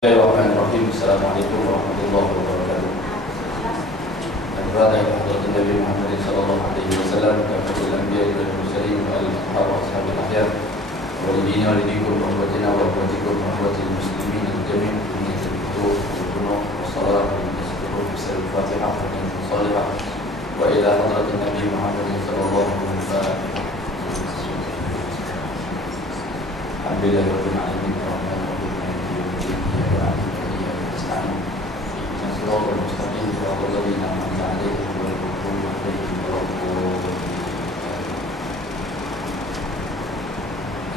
Bismillahirrahmanirrahim. Assalamualaikum warahmatullahi wabarakatuh. Al-Fatihah ila hadratin Nabi Muhammad sallallahu alaihi wasallam wa ala anbiya'i wal mursalin wa ala ashabihi ashabil akhyar wa lidina wa lidikum wa ahwatina wa ahwatikum wa ahwatil muslimin al-jami' min al-futuh wal-qunut was-salat wal-tasbih bisal Fatihah wa salihah wa ila hadratin Nabi Muhammad sallallahu alaihi wasallam. Alhamdulillahirabbil alamin.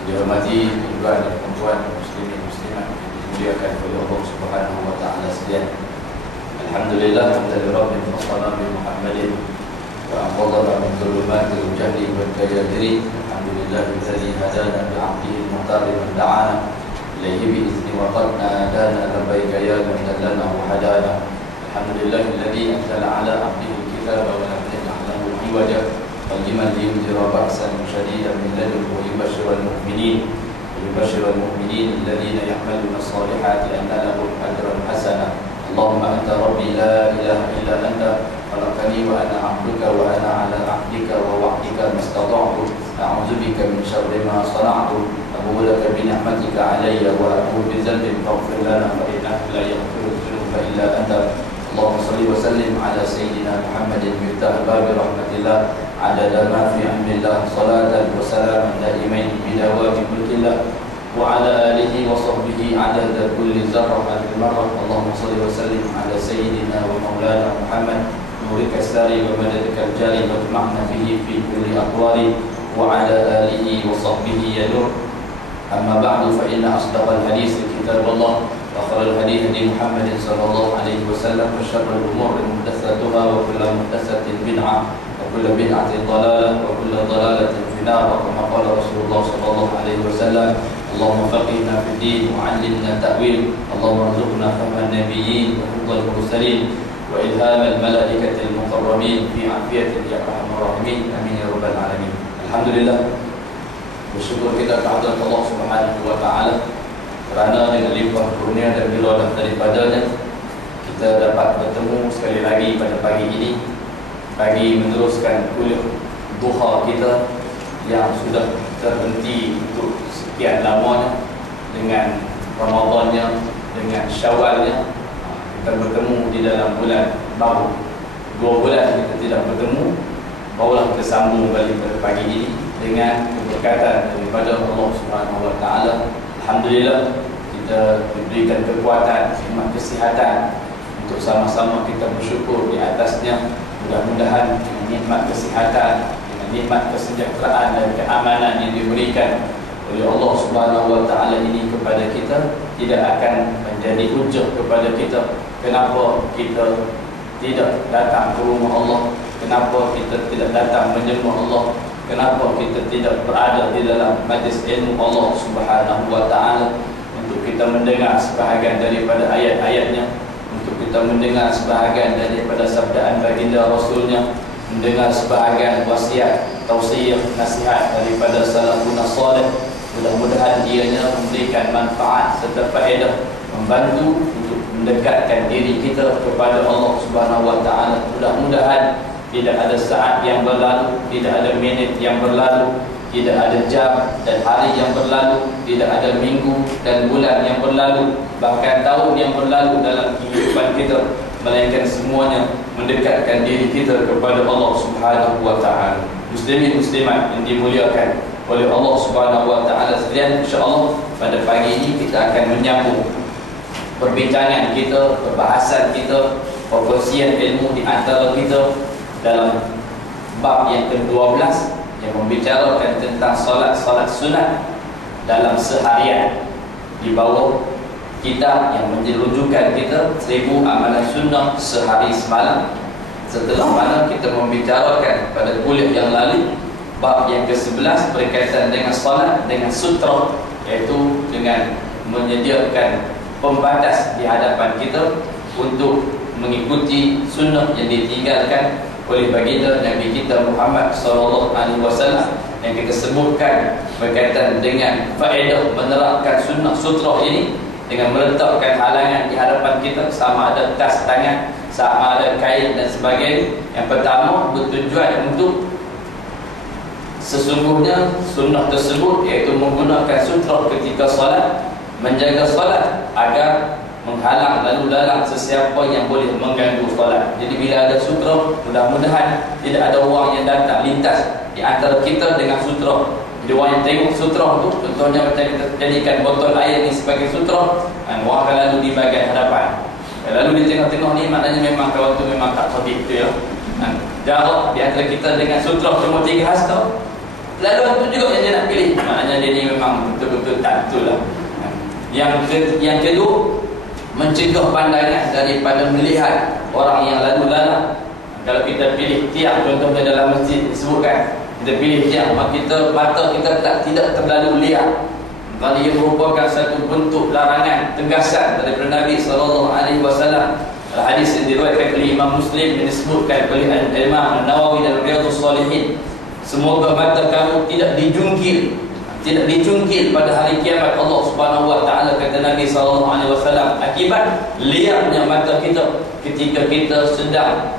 Dihormati tuan dan perempuan muslimin muslimat yang dimuliakan oleh Allah Subhanahu wa taala sekalian. Alhamdulillah hamdan rabbil alamin Muhammadin wa afdhalu min dhulumatil jahli wal tajadiri. Alhamdulillahilladzi hadana bi 'abdihi al-muhtar man da'ana ilayhi bi izni wa qad nadana labbaika ya man dallana wa hadana. Alhamdulillahilladzi anzala 'ala 'abdihi al-kitaba wa lam yaj'al lahu 'iwaja قيما لينذر بأسا شديدا من لدنه ويبشر المؤمنين الذين يعملون الصالحات أن لهم أجرا حسنا. اللهم أنت ربي لا إله إلا أنت خلقتني وأنا عبدك وأنا على عهدك ووعدك ما استطعت أعوذ بك من شر ما صنعت أبوء لك بنعمتك علي وأبوء بذنب فاغفر لنا فإنك لا يغفر الذنوب إلا أنت. اللهم صل وسلم على سيدنا محمد مفتاح باب رحمة الله عدد ما في علم الله صلاة وسلاما دائمين بدوام ملك الله وعلى آله وصحبه عدد كل ذرة ألف مرة. اللهم صل وسلم على سيدنا ومولانا محمد نورك الساري ومددك الجاري واجمعنا به في كل أقوال وعلى آله وصحبه يا نور. أما بعد فإن أصدق الحديث كتاب الله وخير الهدي هدي محمد صلى الله عليه وسلم وشر الأمور محدثاتها وكل محدثة بدعة وكل بدعة ضلالة وكل ضلالة في النار. وكما قال رسول الله صلى الله عليه وسلم اللهم فقهنا في الدين وعلمنا التأويل اللهم ارزقنا فهم النبيين وحفظ المرسلين وإلهام الملائكة المقربين في عافية يا أرحم الراحمين آمين يا رب العالمين. Alhamdulillah, bersyukur kita kepada Allah Subhanahu wa taala kerana dengan limpah kurnia dan biradah daripadanya kita dapat bertemu sekali lagi pada pagi ini bagi meneruskan kuliah duha kita yang sudah terhenti untuk sekian lamanya dengan Ramadannya, dengan Syawalnya. Kita bertemu di dalam bulan baru 2 bulan kita tidak bertemu, barulah kita sambung balik pada pagi ini dengan keberkatan daripada Allah Subhanahu wa taala. Alhamdulillah kita diberikan kekuatan, nikmat kesihatan untuk sama-sama kita bersyukur di atasnya. Mudah-mudahan dengan nikmat kesihatan, dengan nikmat kesejahteraan dan keamanan yang diberikan oleh Allah Subhanahu wa taala ini kepada kita tidak akan menjadi hujah kepada kita kenapa kita tidak datang ke rumah Allah, kenapa kita tidak datang menyembah Allah, kenapa kita tidak berada di dalam majlis ilmu Allah Subhanahu wa taala untuk kita mendengar sebahagian daripada ayat-ayatnya, untuk kita mendengar sebahagian daripada sabdaan baginda Rasulnya, mendengar sebahagian wasiat, tausiah, nasihat daripada salafun salih. Mudah-mudahan ianya memberikan manfaat serta faedah, membantu untuk mendekatkan diri kita kepada Allah Subhanahu wa taala. Mudah-mudahan tidak ada saat yang berlalu, tidak ada minit yang berlalu, tidak ada jam dan hari yang berlalu, tidak ada minggu dan bulan yang berlalu, bahkan tahun yang berlalu dalam kehidupan kita, melainkan semuanya mendekatkan diri kita kepada Allah Subhanahu wa taala. Muslimin muslimat yang dimuliakan oleh Allah Subhanahu wa taala sekalian, insya-Allah pada pagi ini kita akan menyambung perbincangan kita, perbahasan kita, perkongsian ilmu di antara kita dalam bab yang ke-12 yang membicarakan tentang solat sunat dalam seharian di bawah kitab yang menjadi rujukan kita 1000 amalan sunnah sehari semalam. Setelah mana kita membicarakan pada kuliah yang lalu bab yang ke-11 berkaitan dengan solat dengan sutra, iaitu dengan menyediakan pembatas di hadapan kita untuk mengikuti sunnah yang ditinggalkan oleh baginda Nabi kita Muhammad sallallahu alaihi wasallam yang kita sebutkan berkaitan dengan faedah menerapkan sunnah sutra ini dengan meletakkan kita, sama ada tas tangan, sama ada kain dan sebagainya. Yang pertama bertujuan untuk sesungguhnya sunnah tersebut, iaitu menggunakan sutra ketika solat, menjaga solat agar menghalang lalu lalang sesiapa yang boleh mengganggu solat. Jadi bila ada sutra, mudah-mudahan tidak ada orang yang datang lintas di antara kita dengan sutra. Jadi orang yang tengok sutra tu, contohnya macam kita jadikan botol air ni sebagai sutra, orang akan lalu di bahagian hadapan. Lalu di tengah-tengah ni maknanya memang kawan tu memang tak khabib tu ya. Jarak di antara kita dengan sutra cuma 3 hasta. Lalu itu juga yang dia nak pilih, maknanya dia ni memang betul-betul tak betul lah. Yang kedua, mencegah pandangan daripada melihat orang yang lalu lalang. Kalau kita pilih tiang, contohnya dalam masjid disebutkan, kita pilih tiang, mata kita tidak terlalu lihat. Kerana ia merupakan satu bentuk larangan tegasan daripada Nabi SAW. Hadis yang diriwayatkan oleh Imam Muslim yang disebutkan oleh Imam Nawawi dalam Riyadhus Shalihin, semoga mata kamu tidak dijungkil pada hari kiamat Allah Subhanahu wa taala, kata Nabi SAW, akibat liarnya mata kita ketika kita sedang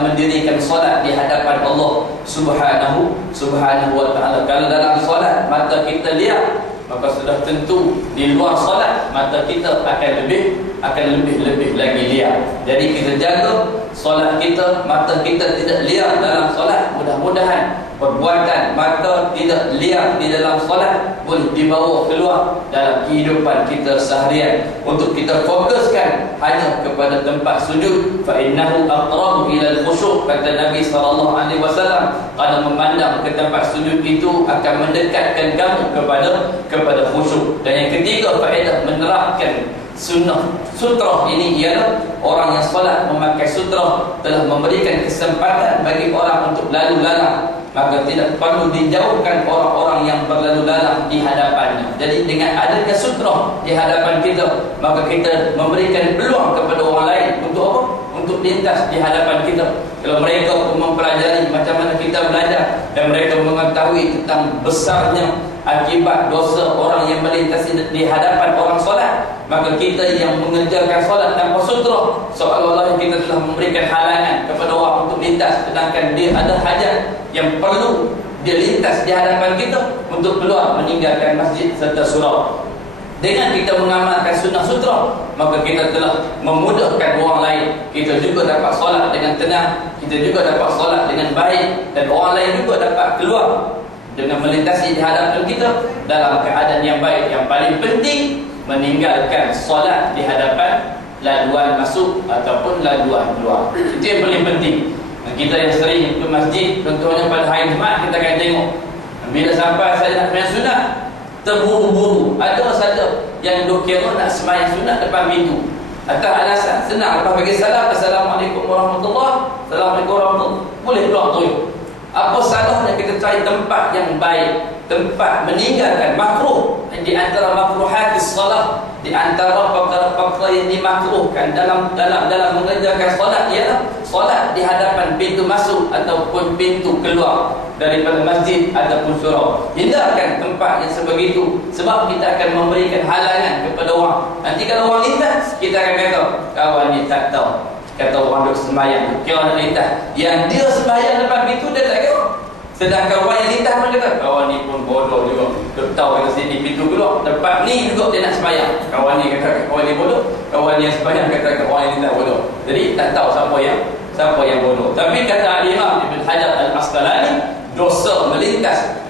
mendirikan solat di hadapan Allah Subhanahu wa taala. Kalau dalam solat mata kita liar, maka sudah tentu di luar solat mata kita akan lebih lagi liar. Jadi kita jaga solat kita, mata kita tidak liar dalam solat. Mudah-mudahan perbuatan mata tidak liar di dalam solat boleh dibawa keluar dalam kehidupan kita seharian, untuk kita fokuskan hanya kepada tempat sujud. Fa innahu aqrabu ila al-khusyuk, kata Nabi SAW, kerana memandang ke tempat sujud itu akan mendekatkan kamu kepada khusyuk. Dan yang ketiga, faedah menerapkan sutra ini ialah orang yang solat memakai sutra telah memberikan kesempatan bagi orang untuk lalu lalang, maka tidak perlu dijauhkan orang-orang yang berlalu lalang di hadapannya. Jadi dengan adanya sutra di hadapan kita, maka kita memberikan peluang kepada orang lain untuk apa? Untuk lintas di hadapan kita. Kalau mereka mempelajari macam mana kita belajar dan mereka mengetahui tentang besarnya akibat dosa orang yang melintasi di hadapan orang solat, maka kita yang mengerjakan solat tanpa sutra, seolah-olah kita telah memberikan halangan kepada orang untuk lintas, sedangkan dia ada hajat yang perlu dia lintas di hadapan kita untuk keluar meninggalkan masjid serta surau. Dengan kita mengamalkan sunnah sutra, maka kita telah memudahkan orang lain. Kita juga dapat solat dengan tenang, kita juga dapat solat dengan baik, dan orang lain juga dapat keluar dengan melintasi di hadapan kita dalam keadaan yang baik. Yang paling penting, meninggalkan solat di hadapan laluan masuk ataupun laluan keluar. Itu yang paling penting. Kita yang sering ke masjid, contohnya pada hari Jumaat, kita akan tengok bila sampai saya nak sembahyang sunat, terburu-buru. Ada saja yang duk kira nak sembahyang sunat depan pintu atas alasan senang, lepas bagi salam, Assalamualaikum warahmatullahi, Assalamualaikum warahmatullahi, boleh keluar tuyuk. Apa salahnya kita cari tempat yang baik, tempat meninggalkan makruh. Di antara makruhatis salat, di antara perkara-perkara yang dimakruhkan dalam mengerjakan solat ialah solat di hadapan pintu masuk ataupun pintu keluar daripada masjid ataupun surau. Hindarkan tempat yang sebegitu, sebab kita akan memberikan halangan kepada orang. Nanti kalau orang lintas, kita akan kata, kawan ni tak tahu, kata orang duk sembahyang, kira nak lintas. Yang dia sembahyang depan pintu, dia tak kira. Sedangkan orang yang lintas pun kata, kawan ni pun bodoh juga, dia tahu kata sini pintu keluar, tempat ni juga dia nak sembahyang. Kawan ni kata kawan ni bodoh, kawan yang sembahyang kata kawan yang lintas bodoh. Jadi tak tahu siapa yang bodoh. Tapi kata Imam Ibn Hajar Al-Asqalani, dosa melintas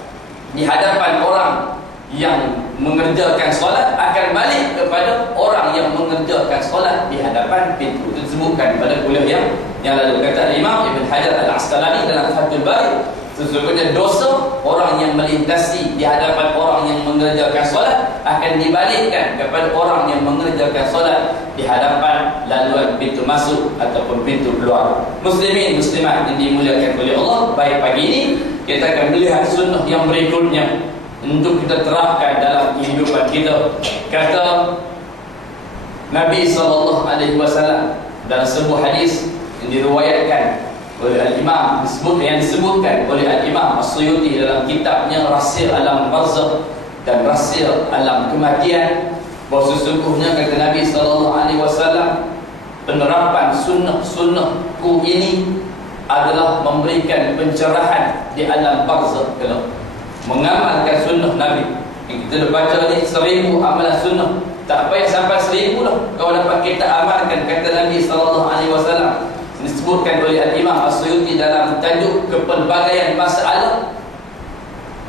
di hadapan orang yang mengerjakan solat akan balik kepada orang yang mengerjakan solat di hadapan pintu. Itu disebutkan pada kuliah yang lalu. Kata Imam Ibn Hajar Al-Asqalani dalam Fathul Bari, sesungguhnya dosa orang yang melintasi di hadapan orang yang mengerjakan solat akan dibalikkan kepada orang yang mengerjakan solat di hadapan laluan pintu masuk ataupun pintu keluar. Muslimin muslimat yang dimuliakan oleh Allah, baik pagi ini kita akan melihat sunnah yang berikutnya untuk kita terapkan dalam kehidupan kita. Kata Nabi SAW dalam sebuah hadis yang diriwayatkan oleh Al-Imam, yang disebutkan oleh Al-Imam As-Suyuti dalam kitabnya Rahsia Alam Barzakh dan Rahsia Alam Kematian, Bahawa sesungguhnya kata Nabi SAW, penerapan sunnahku ini adalah memberikan pencerahan di alam barzakh kelak. Mengamalkan sunnah Nabi. Kita dah baca ni 1000 amalan sunnah. Tak payah sampai 1000 lah kalau dapat kita amalkan, kata Nabi SAW. Disebutkan oleh Al-Imam As-Suyuti dalam tajuk kepelbagaian masalah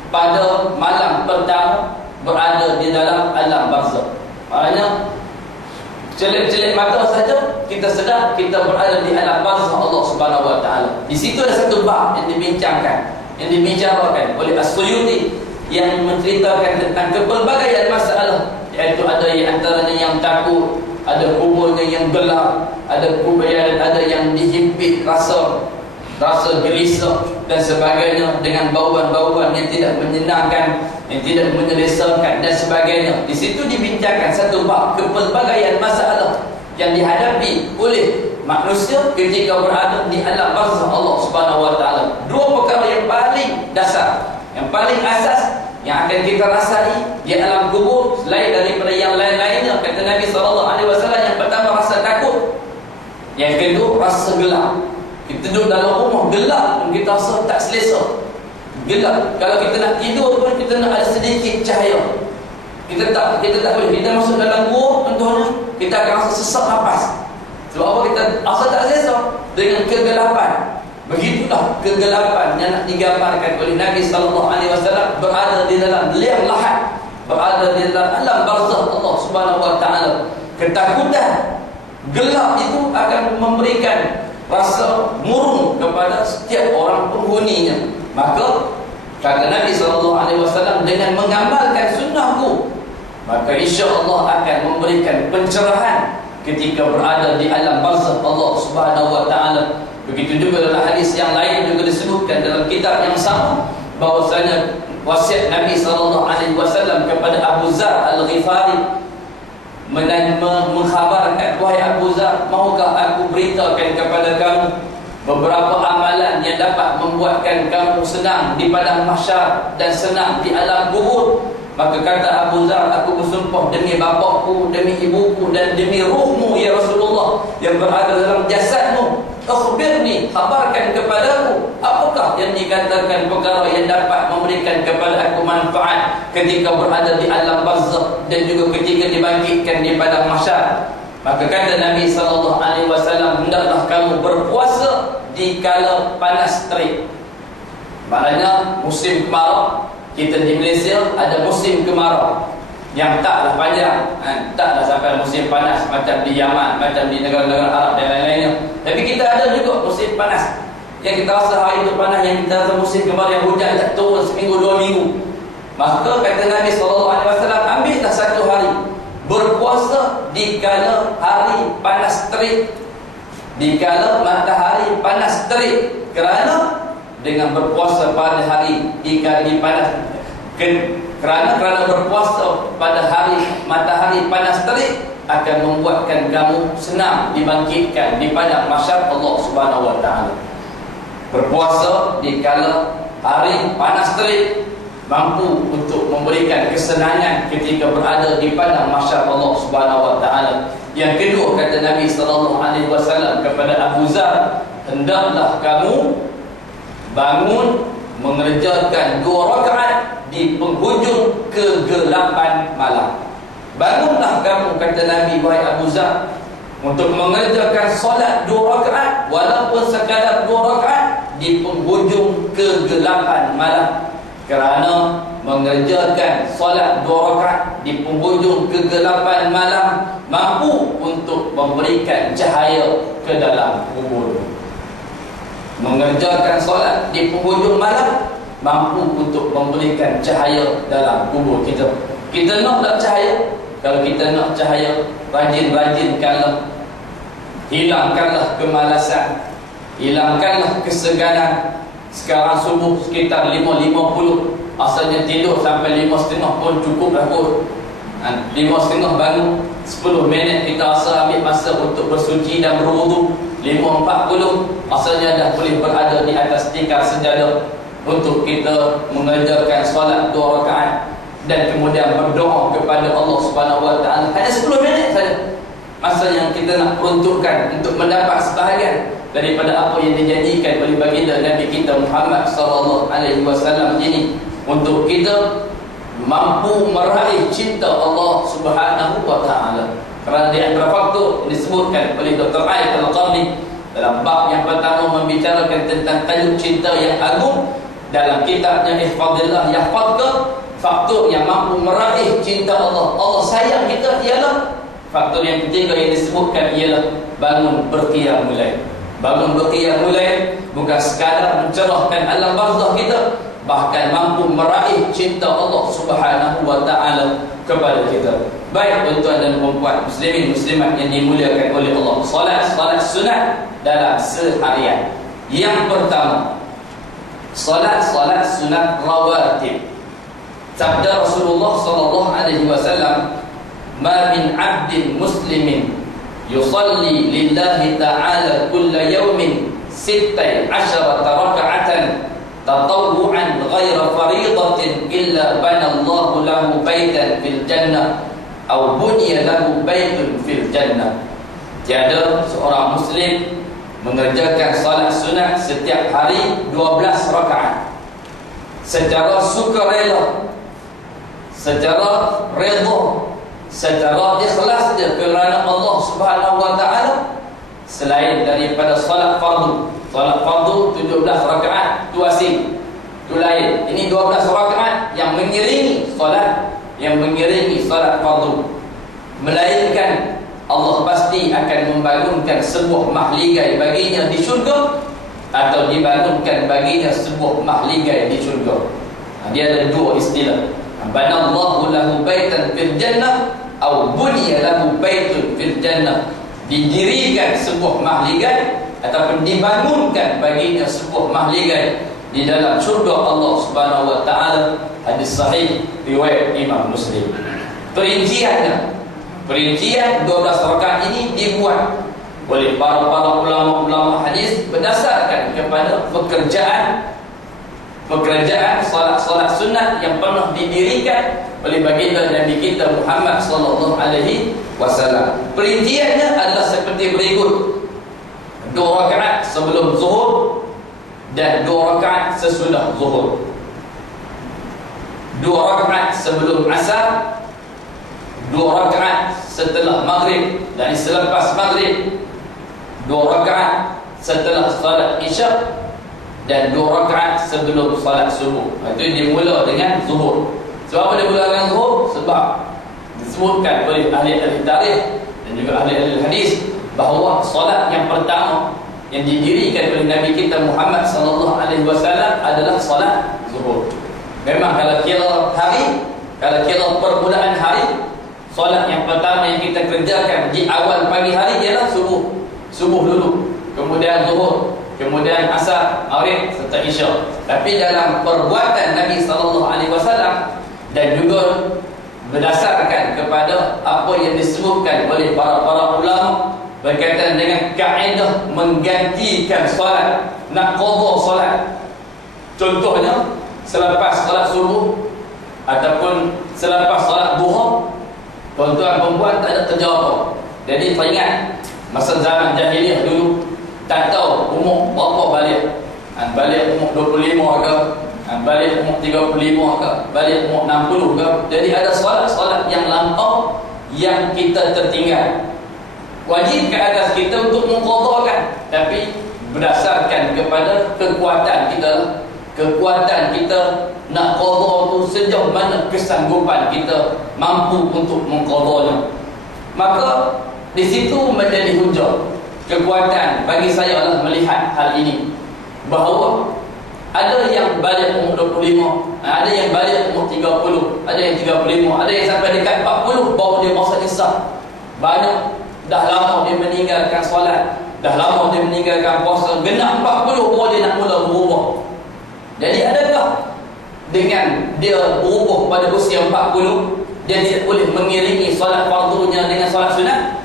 pada malam pertama berada di dalam alam barzakh. Maknanya celik-celik mata saja kita sedar kita berada di alam barzakh Allah Subhanahu Wa Taala. Di situ ada satu bab yang dibicarakan oleh As-Suyuti yang menceritakan tentang kepelbagaian masalah, iaitu ada yang antaranya yang takut, ada kuburnya yang gelap, ada kuburan, ada yang dihimpit rasa gelisah dan sebagainya, dengan bauan-bauan yang tidak menyenangkan, yang tidak menyelesaikan dan sebagainya. Di situ dibincangkan satu bab kepelbagaian masalah yang dihadapi oleh manusia ketika berada di alam barzakh Allah Subhanahu Wa Taala. Dua perkara yang paling dasar, yang paling asas yang akan kita rasai di alam kubur selain daripada yang lain-lainnya, kata Nabi SAW. Yang pertama rasa takut, yang kedua rasa gelap. Kita duduk dalam rumah gelap dan kita rasa tak selesa, gelap. Kalau kita nak tidur pun kita nak ada sedikit cahaya. Kita tak boleh. Kita masuk dalam gua, contohnya kita akan rasa sesak nafas. Sebab apa? Kita rasa tak selesa dengan kegelapan. Begitulah kegelapan yang nak digambarkan oleh Nabi SAW, berada di dalam liang lahat, berada di dalam alam barzakh Allah Subhanahu Wa Taala. Ketakutan gelap itu akan memberikan rasa murung kepada setiap orang penghuninya. Maka kata Nabi SAW, dengan mengamalkan sunnahku, maka insya-Allah akan memberikan pencerahan ketika berada di alam barzakh Allah Subhanahu Wa Taala. Begitu juga dalam hadis yang lain juga disebutkan dalam kitab yang sama, bahwasanya wasiat Nabi SAW kepada Abu Zar Al-Ghifari mengkhabarkan, wahai Abu Zar, maukah aku beritakan kepada kamu beberapa amalan yang dapat membuatkan kamu senang di padang mahsyar dan senang di alam kubur? Maka kata Abu Zar, aku bersumpah demi bapakku, demi ibuku dan demi ruhmu ya Rasulullah yang berada dalam jasadmu, akhbirni, khabarkan kepadaku apakah yang dikatakan perkara yang dapat memberikan kepada aku manfaat ketika berada di alam barzakh dan juga ketika dibangkitkan di padang mahsyar. Maka kata Nabi SAW, hendaklah kamu berpuasa di kala panas terik. Maknanya musim kemarau. Kita di Malaysia ada musim kemarau yang taklah panjang, taklah sampai musim panas macam di Yaman, macam di negara-negara Arab dan lain-lainnya. Tapi kita ada juga musim panas yang kita rasa hari itu panas, yang kita rasa musim kemarau yang hujan tak turun seminggu 2 minggu. Maka kata Nabi SAW, ambillah satu hari berpuasa di kala hari panas terik, di kala matahari panas terik, kerana dengan berpuasa pada hari di panas, kerana berpuasa pada hari matahari panas terik akan membuatkan kamu senang dibangkitkan di padang mahsyar Allah Subhanahu Wa Taala. Berpuasa di kala hari panas terik mampu untuk memberikan kesenangan ketika berada di padang mahsyar Allah Subhanahu Wa Taala. Yang kedua, kata Nabi SAW kepada Abu Zar, hendaklah kamu bangun mengerjakan 2 rakaat di penghujung kegelapan malam. Bangunlah kamu, kata Nabi, wahai Abu Zar, untuk mengerjakan solat 2 rakaat, walaupun sekadar 2 rakaat di penghujung kegelapan malam. Kerana mengerjakan solat 2 rakaat di penghujung kegelapan malam mampu untuk memberikan cahaya ke dalam kubur. Mengerjakan solat di penghujung malam mampu untuk memberikan cahaya dalam kubur kita. Kita nak tak cahaya? Kalau kita nak cahaya, rajin-rajinkanlah, hilangkanlah kemalasan, hilangkanlah kesegaran. Sekarang subuh sekitar 5.50, asalnya tidur sampai 5.30 pun cukup lah kot. 5.30 bangun, 10 minit kita rasa ambil masa untuk bersuci dan berwudu. 5.40 asalnya dah boleh berada di atas tikar sejadah untuk kita mengerjakan solat 2 rakaat. dan kemudian berdoa kepada Allah Subhanahu wa taala. Hanya 10 minit saja masa yang kita nak peruntukkan untuk mendapat sebahagian daripada apa yang dijanjikan oleh baginda Nabi kita Muhammad sallallahu alaihi wasallam ini, untuk kita mampu meraih cinta Allah Subhanahu wa taala. Kerana di antara faktor yang disebutkan oleh Dr. Aid Al-Qarni dalam bab yang pertama membicarakan tentang tajuk cinta yang agung dalam kitabnya Ihfazillah Yahfazka, faktor yang mampu meraih cinta Allah, Allah sayang kita, ialah faktor yang ketiga yang disebutkan ialah bangun berqiyamul lail. Bangun berqiyamul lail bukan sekadar mencerahkan alam barzakh kita, bahkan mampu meraih cinta Allah Subhanahu wa taala kepada kita. Baik tuan-tuan dan puan-puan, muslimin muslimat yang dimuliakan oleh Allah, salat sunat dalam seharian. Yang pertama, salat sunat rawatib. Sabda Rasulullah sallallahu alaihi wasallam, "Ma min 'abdin muslimin yusalli lillahi ta'ala kulla yawmin 16 raka'atan tatawwu'an ghaira fariidatin illa bana Allahu lahu baitan fil jannah aw bunya lahu baitun fil jannah." Tiada seorang muslim mengerjakan salat sunat setiap hari 12 rakaat secara sukarela, secara redha, secara ikhlas dia kerana Allah Subhanahu wa taala, selain daripada salat fardu. Salat fardu 17 rakaat tu asing, tu lain. Ini 12 rakaat yang mengiringi salat fardu. Melainkan Allah pasti akan membangunkan sebuah mahligai baginya di syurga, atau dibangunkan baginya sebuah mahligai di syurga. Dia ada dua istilah, banallahu lahu baitan fil jannah atau bunya lahu baitun fil jannah. Didirikan sebuah mahligai ataupun dibangunkan baginya sebuah mahligai di dalam syurga Allah Subhanahu wa taala. Hadis sahih riwayat Imam Muslim. Perincian 12 rakaat ini dibuat oleh para ulama hadis berdasarkan kepada pekerjaan salat sunat yang pernah didirikan oleh baginda Nabi kita Muhammad sallallahu alaihi wasallam. Perinciannya adalah seperti berikut: 2 rakaat sebelum zuhur dan 2 rakaat sesudah zuhur, 2 rakaat sebelum asar, 2 rakaat setelah maghrib dan selepas maghrib, 2 rakaat setelah salat isyak, dan 2 rakaat sebelum salat subuh. Itu dimula dengan zuhur. Sebab apa dia mula dengan zuhur? Sebab disebutkan oleh ahli-ahli tarikh dan juga ahli-ahli hadis bahawa solat yang pertama yang didirikan oleh Nabi kita Muhammad sallallahu alaihi wasallam adalah solat zuhur. Memang kalau kira hari, kalau kira permulaan hari, solat yang pertama yang kita kerjakan di awal pagi hari ialah subuh dulu, kemudian zuhur, kemudian asar, maghrib serta isyak. Tapi dalam perbuatan Nabi sallallahu alaihi wasallam dan juga berdasarkan kepada apa yang disebutkan oleh para ulama berkaitan dengan kaedah menggantikan solat, nak qada solat. Contohnya selepas solat subuh ataupun selepas solat duha, tuan-tuan perempuan tak ada kerja apa. Jadi teringat masa zaman jahiliah dulu, tak tahu umur berapa balik. Balik umur 25 ke, balik umur 35 ke, balik umur 60 ke. Jadi ada solat-solat yang lampau yang kita tertinggal. Wajib ke atas kita untuk mengqadakan, tapi berdasarkan kepada kekuatan kita. Kekuatan kita nak qada tu sejauh mana kesanggupan kita mampu untuk mengqadanya. Maka di situ menjadi hujah. Kekuatan bagi saya lah melihat hal ini, bahawa ada yang balik umur 25, ada yang balik umur 30, ada yang 35, ada yang sampai dekat 40 baru dia merasa nyesal. Banyak dah lama dia meninggalkan solat, dah lama dia meninggalkan puasa, genap 40 baru dia nak mula berubah. Jadi adakah dengan dia berubah pada usia 40 dia tidak boleh mengiringi solat fardunya dengan solat sunat?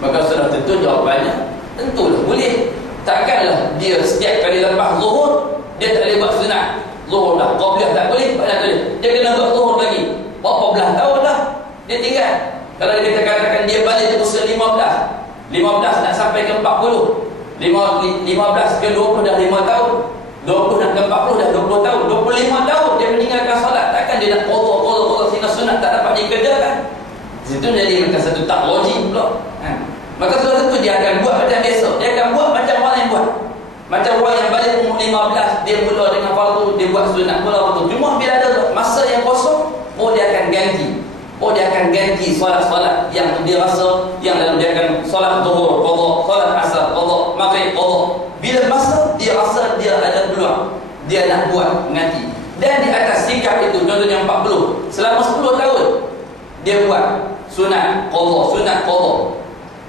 Maka sudah tentu jawapannya tentulah boleh. Takkanlah dia setiap kali lepas zuhur dia tak boleh buat sunat, Zuhur dah, Qabliyah tak boleh, tak boleh. Dia kena buat zuhur lagi. Berapa belas tahun dah dia tinggal. Kalau kita katakan dia balik usia 15 nak sampai ke 40. 15 ke 20 dah 5 tahun. 20 nak ke 40 dah 20 tahun. 25 tahun dia meninggalkan solat. Takkan dia nak qadha sunat tak dapat dikerjakan. Situ jadi macam satu tak logik pula. Maka setelah itu dia akan buat macam biasa. Dia akan buat macam orang yang buat. Macam orang yang balik umur 15, dia mula dengan fardu, dia buat sunat mula fardu. Cuma bila ada masa yang kosong, dia akan ganti. Dia akan ganti solat-solat yang dia rasa, yang lalu dia akan solat zuhur qadha, solat asar qadha, maghrib qadha. Bila masa dia rasa dia ada peluang, dia nak buat ganti. Dan di atas sikap itu, contohnya 40, selama 10 tahun dia buat sunat qadha.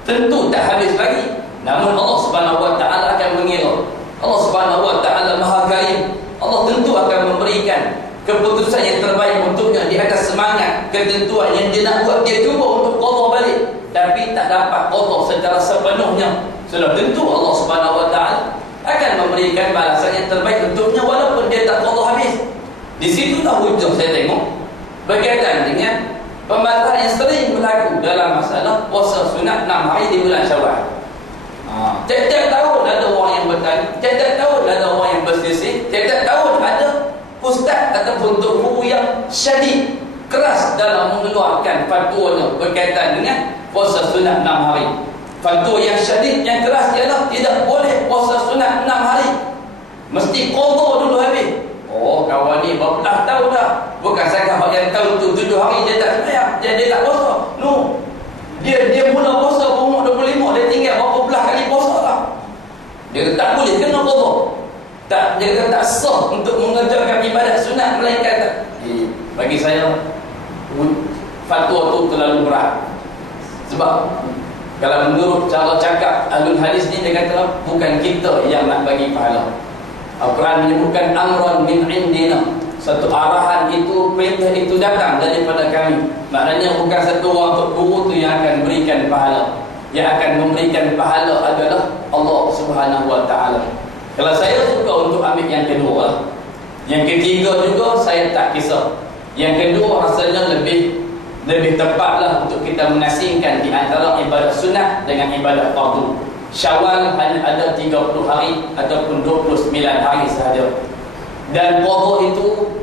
Tentu tak habis lagi. Namun Allah Subhanahu wa taala akan mengira. Allah Subhanahu wa taala Maha Karim. Allah tentu akan memberikan keputusan yang terbaik untuknya di atas semangat ketentuan yang dia nak buat. Dia cuba untuk qadha balik, tapi tak dapat qadha secara sepenuhnya. Sudah tentu Allah Subhanahu wa taala akan memberikan balasan yang terbaik untuknya walaupun dia tak qadha habis. Di situlah hujah saya tengok berkaitan dengan pembatalan yang sering berlaku dalam masalah puasa sunat 6 hari di bulan Syawal. Tiap-tiap tahun ada orang yang bertanya, tiap-tiap tahun ada orang yang berselisih, tiap-tiap tahun ada ustaz ataupun tok guru yang syadid, keras dalam mengeluarkan fatwanya berkaitan dengan puasa sunat 6 hari. Fatwa yang syadid, yang keras ialah tidak boleh puasa sunat 6 hari. Mesti qadha dulu habis. Kawan ni berbelah tahun dah. Bukan sahaja yang tahun tu 7 hari dia tak sembahyang, dia tak puasa. No. Dia mula puasa umur 25, dia tinggal berapa belah kali puasa lah. Dia tak boleh kena qadha. Dia kata tak sah untuk mengerjakan ibadat sunat melainkan bagi saya fatwa tu terlalu berat. Sebab kalau menurut cara cakap ahlul hadis ni, dia kata bukan kita yang nak bagi pahala. Al-Quran menyebutkan amran min indina, satu arahan itu, perintah itu datang daripada kami. Maknanya bukan satu orang untuk guru tu yang akan berikan pahala. Yang akan memberikan pahala adalah Allah Subhanahu wa taala. Kalau saya suka untuk ambil yang kedua, yang ketiga juga saya tak kisah. Yang kedua rasanya lebih tepatlah untuk kita mengasingkan di antara ibadat sunat dengan ibadat fardu. Syawal hanya ada 30 hari ataupun 29 hari sahaja. Dan qadha itu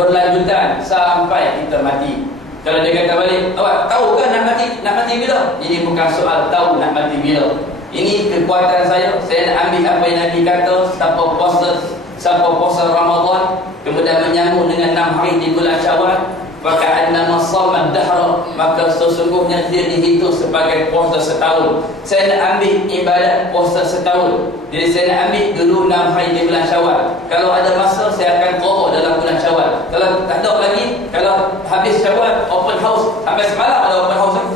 berlanjutan sampai kita mati. Kalau dia kata balik, awak tahu kan nak mati bila? Ini bukan soal tahu nak mati bila. Ini kekuatan saya nak ambil apa yang Nabi kata, siapa puasa Ramadan kemudian menyambung dengan 6 hari di bulan Syawal, faka'annama shama dahra, maka sesungguhnya dia dihitung sebagai puasa setahun. Saya nak ambil ibadat puasa setahun, jadi saya nak ambil dulu 6 hari di bulan Syawal. Kalau ada masa saya akan qadha dalam bulan Syawal. Kalau tak ada lagi, kalau habis Syawal open house, sampai semalam ada open house lagi.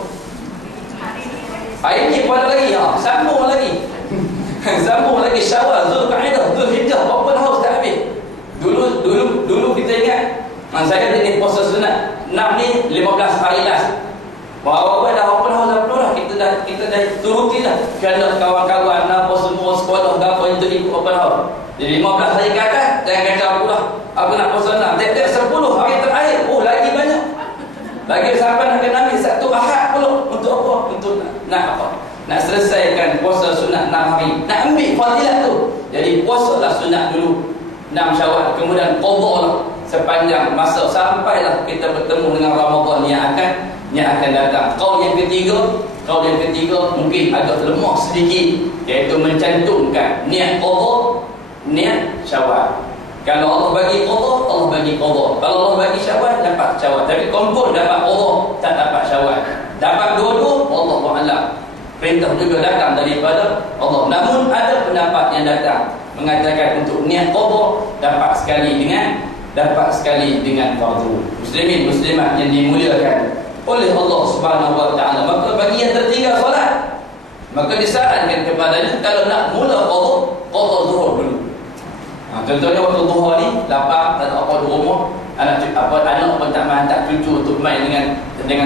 Hari ni pun ada lagi, sambung lagi. Sambung lagi Syawal, Zulqa'dah, Zulhijjah, open house tak habis. Dulu kita ingat, saya jenis puasa sunat 6 ni 15 hari last. Bahawa dah open house dah penuh lah. Kita dah turuti lah. Kerana kawan-kawan apa semua sekolah apa yang ikut open house. Jadi 15 hari ke atas, jangan kata aku lah, aku nak puasa 6. Tiap-tiap 10 hari terakhir, lagi banyak. Lagi sampai nak kena ambil satu ahad pula. Untuk apa? Untuk nak apa? Nak selesaikan puasa sunat 6 hari. Nak ambil fadilat tu. Jadi puasalah sunat dulu 6 Syawal, kemudian qadha lah sepanjang masa sampailah kita bertemu dengan Ramadan yang akan datang. Qaul yang ketiga mungkin agak lemah sedikit, iaitu mencantumkan niat qadha, niat Syawal. Kalau Allah bagi qadha, Allah bagi qadha. Kalau Allah bagi Syawal, dapat Syawal. Tapi kompon dapat qadha, tak dapat Syawal. Dapat dua-dua, Wallahu a'lam. Perintah juga datang daripada Allah. Namun ada pendapat yang datang mengatakan untuk niat qadha dapat sekali dengan fardu. Muslimin muslimat yang dimuliakan oleh Allah Subhanahu wa taala, maka bagi yang tertinggal solat, maka disarankan kepadanya kalau nak mula qadha zuhur dulu. Contohnya waktu zuhur ni lapar, tak ada apa di rumah, anak pun tak hantar cucu untuk main dengan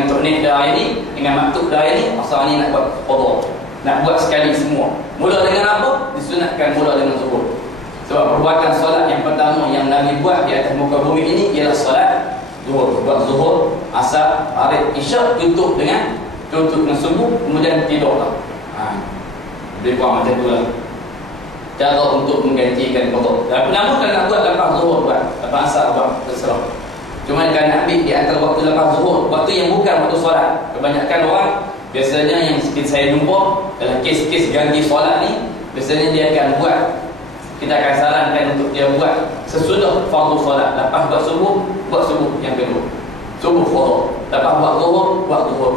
tok nek dah hari ni, dengan maktuk dah hari ni, asal ni nak buat qadha, nak buat sekali semua. Mula dengan apa? Disunatkan mula dengan zuhur. Sebab perbuatan solat yang pertama yang Nabi buat di atas muka bumi ini ialah solat zuhur. Buat zuhur, asar, maghrib, isyak, tutup dengan subuh, kemudian tidurlah. Lebih kurang macam itulah cara untuk menggantikan qada. Namun kalau nak buat lepas zuhur buat, lepas asar buat, terserah. Cuma kalau nak ambil di antara waktu lepas zuhur, waktu yang bukan waktu solat. Kebanyakan orang biasanya yang saya jumpa dalam kes-kes ganti solat ni, biasanya dia akan buat, kita akan sarankan untuk dia buat sesudah fardu solat. Lepas buat subuh yang kedua, subuh qada. Lepas buat zuhur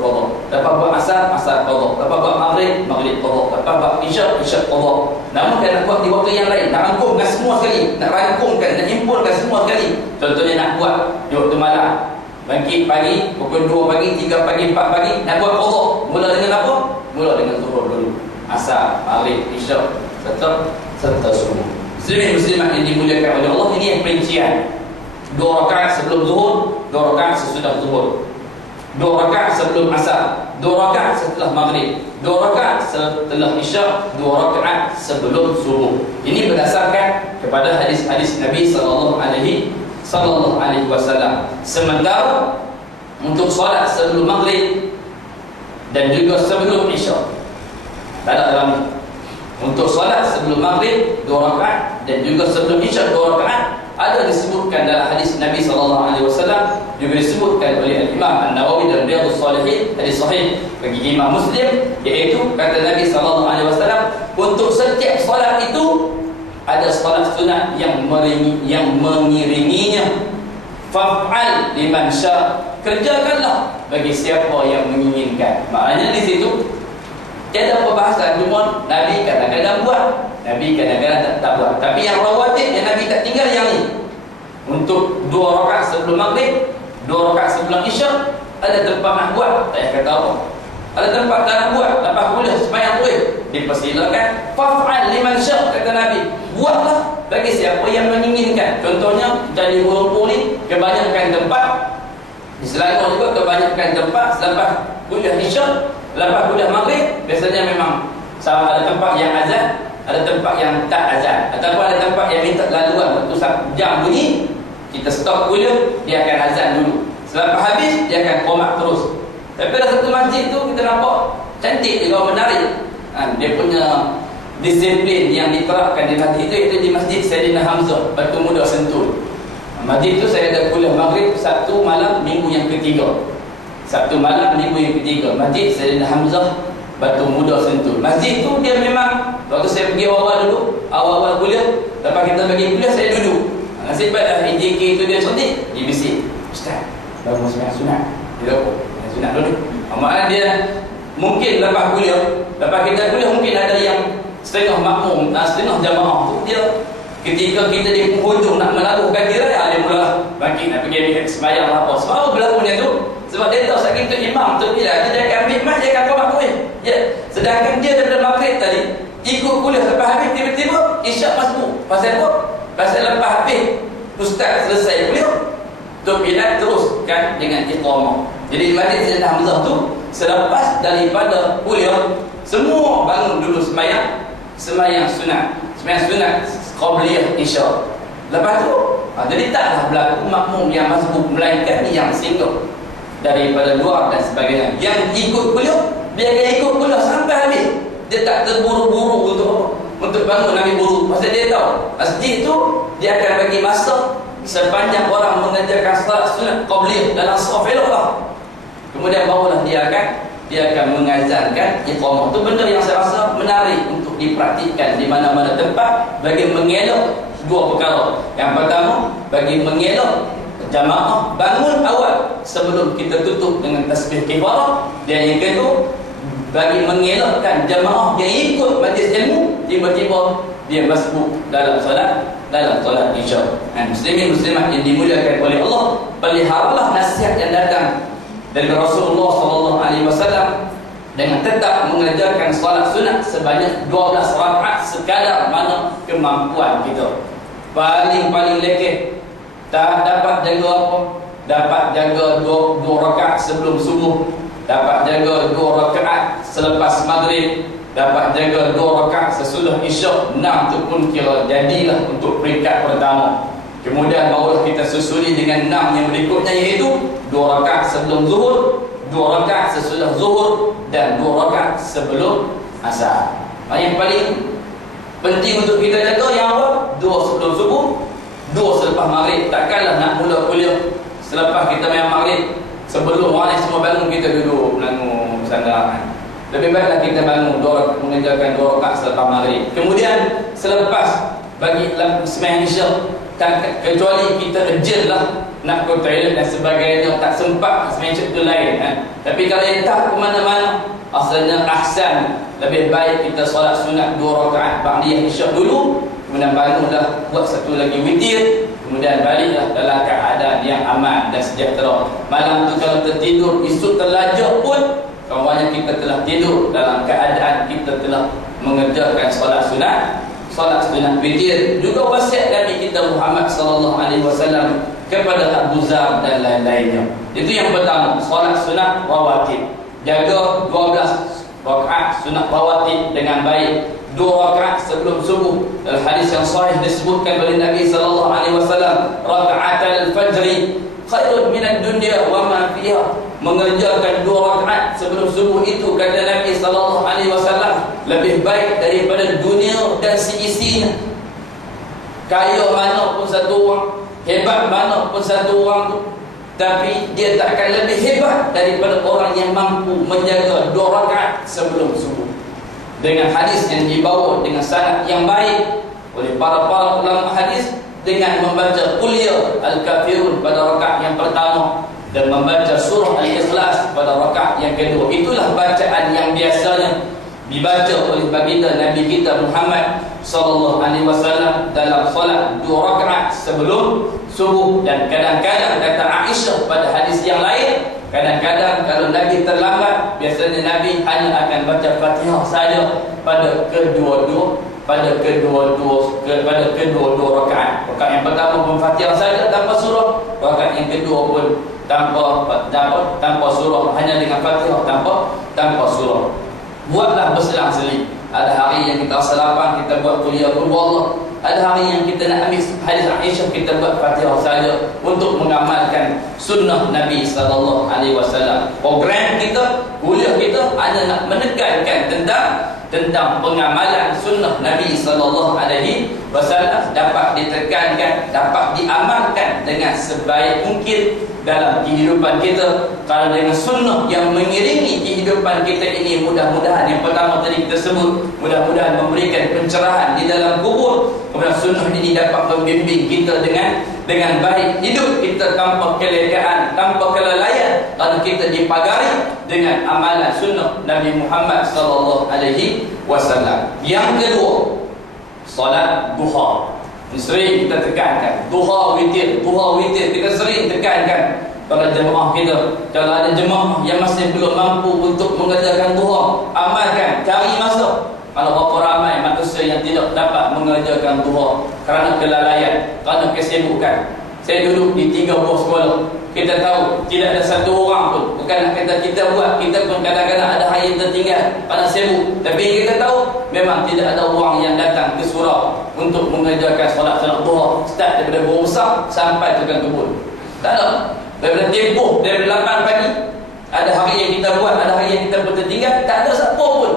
qada. Lepas buat asar qada. Lepas buat maghrib qada. Lepas buat isyak qada. Namun kalau nak buat di waktu yang lain, nak rangkumkan semua sekali, nak impulkan semua sekali. Contohnya nak buat di waktu malam, bangkit pagi pukul 2 pagi, 3 pagi, 4 pagi, nak buat qada. Mula dengan apa? Mula dengan zuhur dulu, asar, maghrib, isyak serta subuh. Muslimat yang dimuliakan oleh Allah, ini yang perincian. 2 rakaat sebelum zuhur, 2 rakaat sesudah zuhur, 2 rakaat sebelum asar, 2 rakaat setelah maghrib, 2 rakaat setelah isyak, 2 rakaat sebelum subuh. Ini berdasarkan kepada hadis-hadis Nabi sallallahu alaihi wasallam. Sementara untuk solat sebelum maghrib dan juga sebelum isyak, tak ada dalam. Untuk solat sebelum maghrib 2 rakaat dan juga sebelum isyak 2 rakaat ada disebutkan dalam hadis Nabi SAW, juga disebutkan oleh Imam An-Nawawi dalam Riyadhus Shalihin, hadis sahih bagi Imam Muslim, iaitu kata Nabi SAW, untuk setiap solat itu ada solat sunat yang mengiringinya. Faf'al liman sya', kerjakanlah bagi siapa yang menginginkan. Maknanya di situ tiada perbahasan, cuma Nabi kadang-kadang buat, Nabi kadang-kadang tak buat. Tapi yang rawatib yang Nabi tak tinggal yang ni. Untuk 2 rakaat sebelum maghrib, 2 rakaat sebelum isyak, ada tempat nak buat, tak payah kata apa. Ada tempat tak nak buat, lepas kuliah sembahyang boleh, dipersilakan. Faf'al liman sya', kata Nabi, buatlah bagi siapa yang menginginkan. Contohnya jadi Lumpur ni, kebanyakan tempat di Selangor juga, kebanyakan tempat selepas kuliah isyak, lepas kuliah maghrib, biasanya memang sama ada tempat yang azan, ada tempat yang tak azan, ataupun ada tempat yang minta laluan waktu jam bunyi, kita stop kuliah, dia akan azan dulu. Selepas habis, dia akan qomat terus. Tapi ada satu masjid tu kita nampak cantik juga, menarik. Dia punya disiplin yang diterapkan di masjid itu, iaitu di Masjid Sayyidina Hamzah, Batu Muda, Sentul. Masjid itu saya ada kuliah maghrib Sabtu malam minggu yang ketiga. Sabtu malam minggu yang ketiga, Masjid Sayyidina Hamzah, Batu Muda, Sentul. Masjid tu dia memang, waktu saya pergi awal-awal kuliah, lepas kita bagi kuliah, saya duduk. Nasib baiklah IJK itu dia suntik, dia bisik, Ustaz, baru sembahyang sunat. Dia apa? Sembahyang sunat dulu. Maknanya dia mungkin lepas kuliah, lepas kita kuliah, mungkin ada yang setengah makmum, setengah jamaah tu dia ketika kita di penghujung nak melabuhkan diri, dia mula bangkit nak pergi sembahyang apa. Semua berlakunya tu sebab dia tahu saat itu imam tu bila dia akan ambil mat, dia akan qomat kuih. Ya, sedangkan dia daripada maghrib tadi ikut kuliah, lepas habis tiba-tiba isyak masuk. Pasal apa? Pasal lepas habis ustaz selesai kuliah tu bila teruskan dengan iqamah. Jadi Masjid Sayyidina Hamzah tu selepas daripada kuliah semua bangun dulu sembahyang sunat qabliyah isyak. Lepas tu jadi taklah berlaku makmum yang masbuk, melainkan yang singgah daripada luar dan sebagainya. Yang ikut kuliah, dia akan ikut kuliah sampai habis. Dia tak terburu-buru untuk bangun ambil buru. Pasal dia tahu masjid tu dia akan bagi masa sepanjang orang mengerjakan salat sunat qabliyah dalam saf eloklah. Kemudian barulah dia akan mengazankan iqamah. Itu benda yang saya rasa menarik untuk dipraktikkan di mana-mana tempat bagi mengelak 2 perkara. Yang pertama, bagi mengelak jamaah bangun awal sebelum kita tutup dengan tasbih kifarah. Dan yang kedua, bagi mengelakkan jamaah yang ikut majlis ilmu tiba-tiba dia masbuk dalam solat isyak. Muslimin muslimat yang dimuliakan oleh Allah, peliharalah nasihat yang datang dari Rasulullah SAW dengan tetap mengerjakan solat sunat sebanyak 12 rakaat sekadar mana kemampuan kita. Paling lekeh tak dapat jaga apa? Dapat jaga 2 rakaat sebelum subuh, dapat jaga 2 rakaat selepas maghrib, dapat jaga 2 rakaat sesudah isyak, 6 tu pun kira jadilah untuk peringkat pertama. Kemudian barulah kita susuli dengan 6 yang berikutnya, iaitu 2 rakaat sebelum zuhur, 2 rakaat sesudah zuhur, dan 2 rakaat sebelum asar. Yang paling penting untuk kita jaga yang apa? 2 sebelum subuh, 2 selepas maghrib. Takkanlah nak mula kuliah selepas kita main maghrib, sebelum orang semua bangun kita duduk menanggung sandaran. Lebih baiklah kita bangun mengerjakan 2 rakaat selepas maghrib. Kemudian selepas bagi sembahyang isyak, kecuali kita urgent lah nak ke toilet dan sebagainya, tak sempat sembahyang isyak itu lain Tapi kalau tak ke mana-mana, asalnya ahsan, lebih baik kita solat sunat 2 rakaat ba'diyah isyak dulu, kemudian bangunlah buat satu lagi witir, kemudian baliklah dalam keadaan yang aman dan sejahtera. Malam tu kalau tertidur, esok terlajak pun kawannya kita telah tidur dalam keadaan kita telah mengerjakan solat sunat witir. Juga wasiat Nabi kita Muhammad sallallahu alaihi wasallam kepada Abu Zar dan lain-lainnya. Itu yang pertama, solat sunat rawatib. Jaga 12 rakaat sunat rawatib dengan baik. 2 rakaat sebelum subuh. Dalam hadis yang sahih disebutkan oleh Nabi sallallahu alaihi wasallam, raka'atul fajri khairun minad dunya wa ma fiha. Mengerjakan 2 rakaat sebelum subuh itu, kata Nabi sallallahu alaihi wasallam, lebih baik daripada dunia dan seisinya. Kaya mana pun satu orang, hebat mana pun satu orang tu, tapi dia takkan lebih hebat daripada orang yang mampu menjaga 2 rakaat sebelum subuh. Dengan hadis yang dibawa dengan sanad yang baik oleh para ulama hadis, dengan membaca Qul ya Al-Kafirun pada rakaat yang pertama dan membaca surah Al-Ikhlas pada rakaat yang kedua. Itulah bacaan yang biasanya dibaca oleh baginda Nabi kita Muhammad sallallahu alaihi wasallam dalam solat 2 rakaat sebelum subuh. Dan kadang-kadang kata Aisyah pada hadis yang lain, kadang-kadang kalau Nabi terlambat, biasanya Nabi hanya akan baca Fatihah saja pada kedua-dua rakaat. Rakaat yang pertama pun Fatihah saja tanpa surah, rakaat yang kedua pun tanpa surah, hanya dengan Fatihah tanpa surah. Buatlah berselang-seling. Ada hari yang kita rasa lapang, kita buat kuliah Allah. Ada hari yang kita nak ambil hadis Aisyah, kita buat Fatihah saja untuk mengamalkan sunnah Nabi sallallahu alaihi wasallam. Program kita, kuliah kita hanya nak menekankan tentang pengamalan sunnah Nabi sallallahu alaihi wasallam dapat ditekankan, dapat diamalkan dengan sebaik mungkin dalam kehidupan kita. Kalau dengan sunnah yang mengiringi kehidupan kita ini, mudah-mudahan yang pertama tadi kita sebut, mudah-mudahan memberikan pencerahan di dalam kubur. Kemudian sunnah ini dapat membimbing kita dengan baik. Hidup kita tanpa kelegaan, tanpa kelalaian, kalau kita dipagari dengan amalan sunnah Nabi Muhammad sallallahu alaihi wasallam. Yang kedua, solat duha. Ini sering kita tekankan, duha witir kita sering tekankan pada jemaah kita. Kalau ada jemaah yang masih belum mampu untuk mengerjakan duha, amalkan, cari masa. Kalau berapa ramai manusia yang tidak dapat mengerjakan duha kerana kelalaian, kerana kesibukan. Saya duduk di 3 buah sekolah, kita tahu tidak ada satu orang pun, bukan nak kata kita buat, kita pun kadang-kadang ada hari yang tertinggal kerana sibuk, tapi kita tahu memang tidak ada orang yang datang ke surau untuk mengerjakan solat duha, start daripada buah besar sampai tukang kebun. Tak ada. Daripada tempoh, daripada 8 pagi, ada hari yang kita buat, ada hari yang kita pun tertinggal, tak ada siapa pun.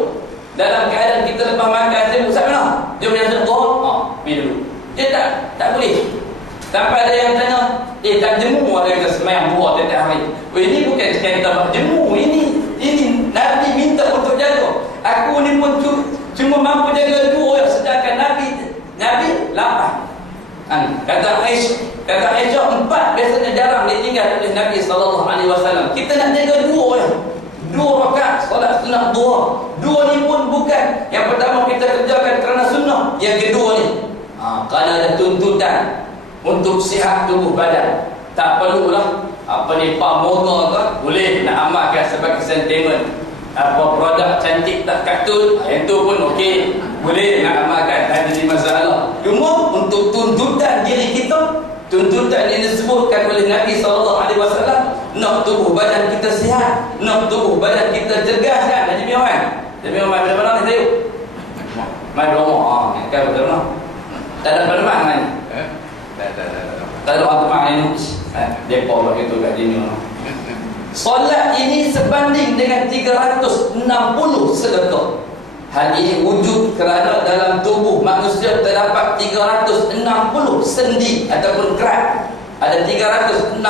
Dalam keadaan kita lepas makan, sibuk, siapa nak? Dia menyambut duha, pergi dulu. Dia tak boleh. Sampai ada yang tanya, tak jemu ada kata semayang buah tiap hari. Ini bukan cerita jemu, ini Nabi minta untuk jaga. Aku ni pun cuma mampu jaga 2, sedangkan Nabi 8. Kata Aisyah 4 biasanya jarang ditinggal oleh Nabi sallallahu alaihi wasallam. Kita nak jaga 2 rakaat solat sunat duha. 2 ni pun bukan yang pertama kita kerjakan kerana sunnah, yang kedua ni kerana ada tuntutan untuk sihat tubuh badan. Tak perlulah pamoga ke, boleh nak amalkan sebagai sentimen. Produk cantik tak kartun, itu pun okey, boleh nak amalkan, tak ada masalah. Cuma untuk tuntutan diri kita, tuntutan yang disebutkan oleh Nabi SAW, nak tubuh badan kita sihat, nak tubuh badan kita cergas kan. Jadi Demi orang mana-mana ni saya Tak ada penerbang kan? Tak ada orang terbang ni. Depa bagi tu kat sini. Solat ini sebanding dengan 360 sedekah. Hal ini wujud kerana dalam tubuh manusia terdapat 360 sendi ataupun kerat. Ada 360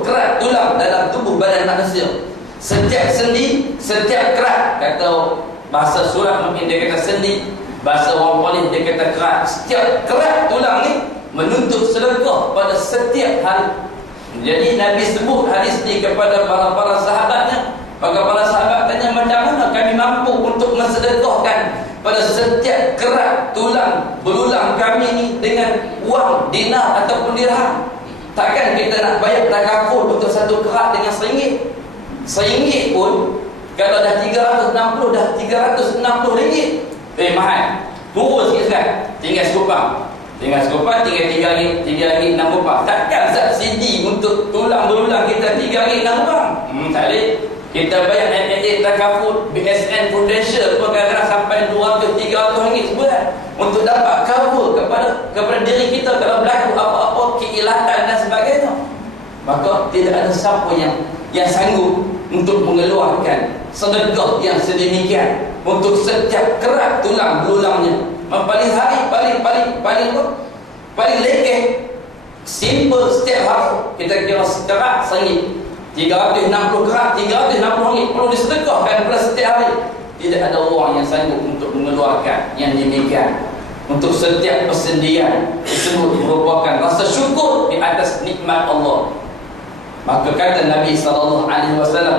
kerat tulang dalam tubuh badan manusia. Setiap sendi, setiap kerat, kata bahasa surat mungkin dia kata sendi, bahasa orang polis dia kata kerat. Setiap kerat tulang ni menuntut sedekah pada setiap hari. Jadi Nabi sebut hadis ni kepada para sahabatnya. Maka para sahabat tanya, macam mana kami mampu untuk mensedekahkan pada setiap kerat tulang belulang kami ni dengan wang, dinar ataupun dirham? Takkan kita nak bayar takaful untuk satu kerat dengan RM1? RM1 pun kalau dah 360 dah RM360. Mahal. Turun sikit sekarang. Tinggal sekupang. Tinggal RM3 6 rupah. Takkan subsidi untuk tulang belulang kita RM3 6 rupah? Tak boleh. Kita bayar MNA takaful, BSN Prudential pun kadang-kadang sampai RM200-300 sebulan untuk dapat cover kepada diri kita kalau berlaku apa-apa keilatan dan sebagainya. Maka tidak ada siapa yang sanggup untuk mengeluarkan sedekah yang sedemikian untuk setiap kerat tulang belulangnya. Paling hari paling lekeh simple setiap hari kita kira sekerat RM1. 360 kerat, RM360 perlu disedekahkan pada setiap hari. Tidak ada orang yang sanggup untuk mengeluarkan yang demikian untuk setiap persendian tersebut merupakan rasa syukur di atas nikmat Allah. Maka kata Nabi SAW,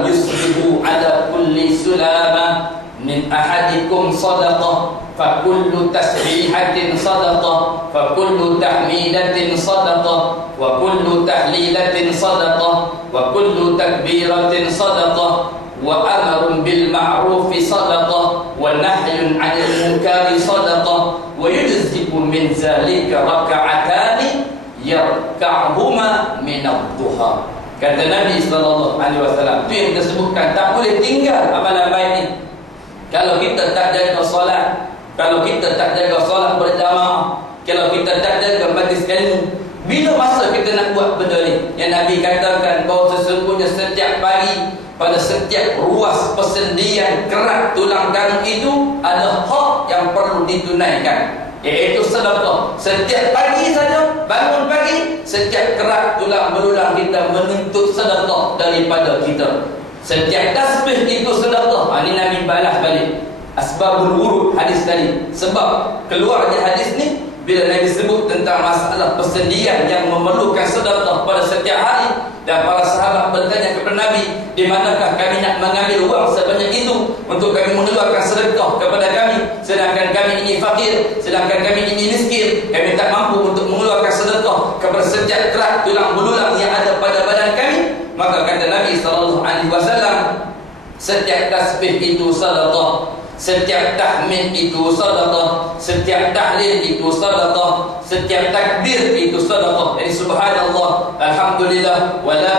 yusbihu ala kulli sulama min ahadikum sadaqah, fa kullu tasbihatin sadaqah, fa kullu tahmidatin sadaqah, wa kullu tahlilatin sadaqah, wa kullu takbiratin sadaqah, wa amrun bil ma'rufi sadaqah, wa nahyun 'anil munkari sadaqah, wa yujzibu min zalika raka'atani yarka'huma min ad-duha. Kata Nabi SAW, itu yang kita sebutkan, tak boleh tinggal amalan baik ni. Kalau kita tak jaga solat, kalau kita tak jaga solat berjamaah, kalau kita tak jaga majlis ilmu, bila masa kita nak buat benda ni? Yang Nabi katakan bahawa sesungguhnya setiap pagi pada setiap ruas persendian kerat tulang kami itu ada hak yang perlu ditunaikan, iaitu sedekah. Setiap pagi saja, bangun pagi, setiap kerat tulang belulang kita menuntut sedekah daripada kita. Setiap tasbih itu sedekah. Ini Nabi balas balik asbabul wurud hadis tadi. Sebab keluarnya hadis ni bila Nabi sebut tentang masalah persendian yang memerlukan sedekah pada setiap hari, dan para sahabat bertanya kepada Nabi, di manakah kami nak mengambil wang sebanyak itu untuk kami mengeluarkan sedekah kepada kami, sedangkan kami ini fakir, sedangkan kami ini miskin, kami tak mampu untuk mengeluarkan sedekah kepada setiap kerat tulang belulang yang ada pada badan kami. Maka kata Nabi SAW, setiap tasbih itu sedekah, setiap tahmid itu sedekah, setiap tahlil itu sedekah, setiap takbir itu sedekah. Jadi subhanallah, alhamdulillah, wala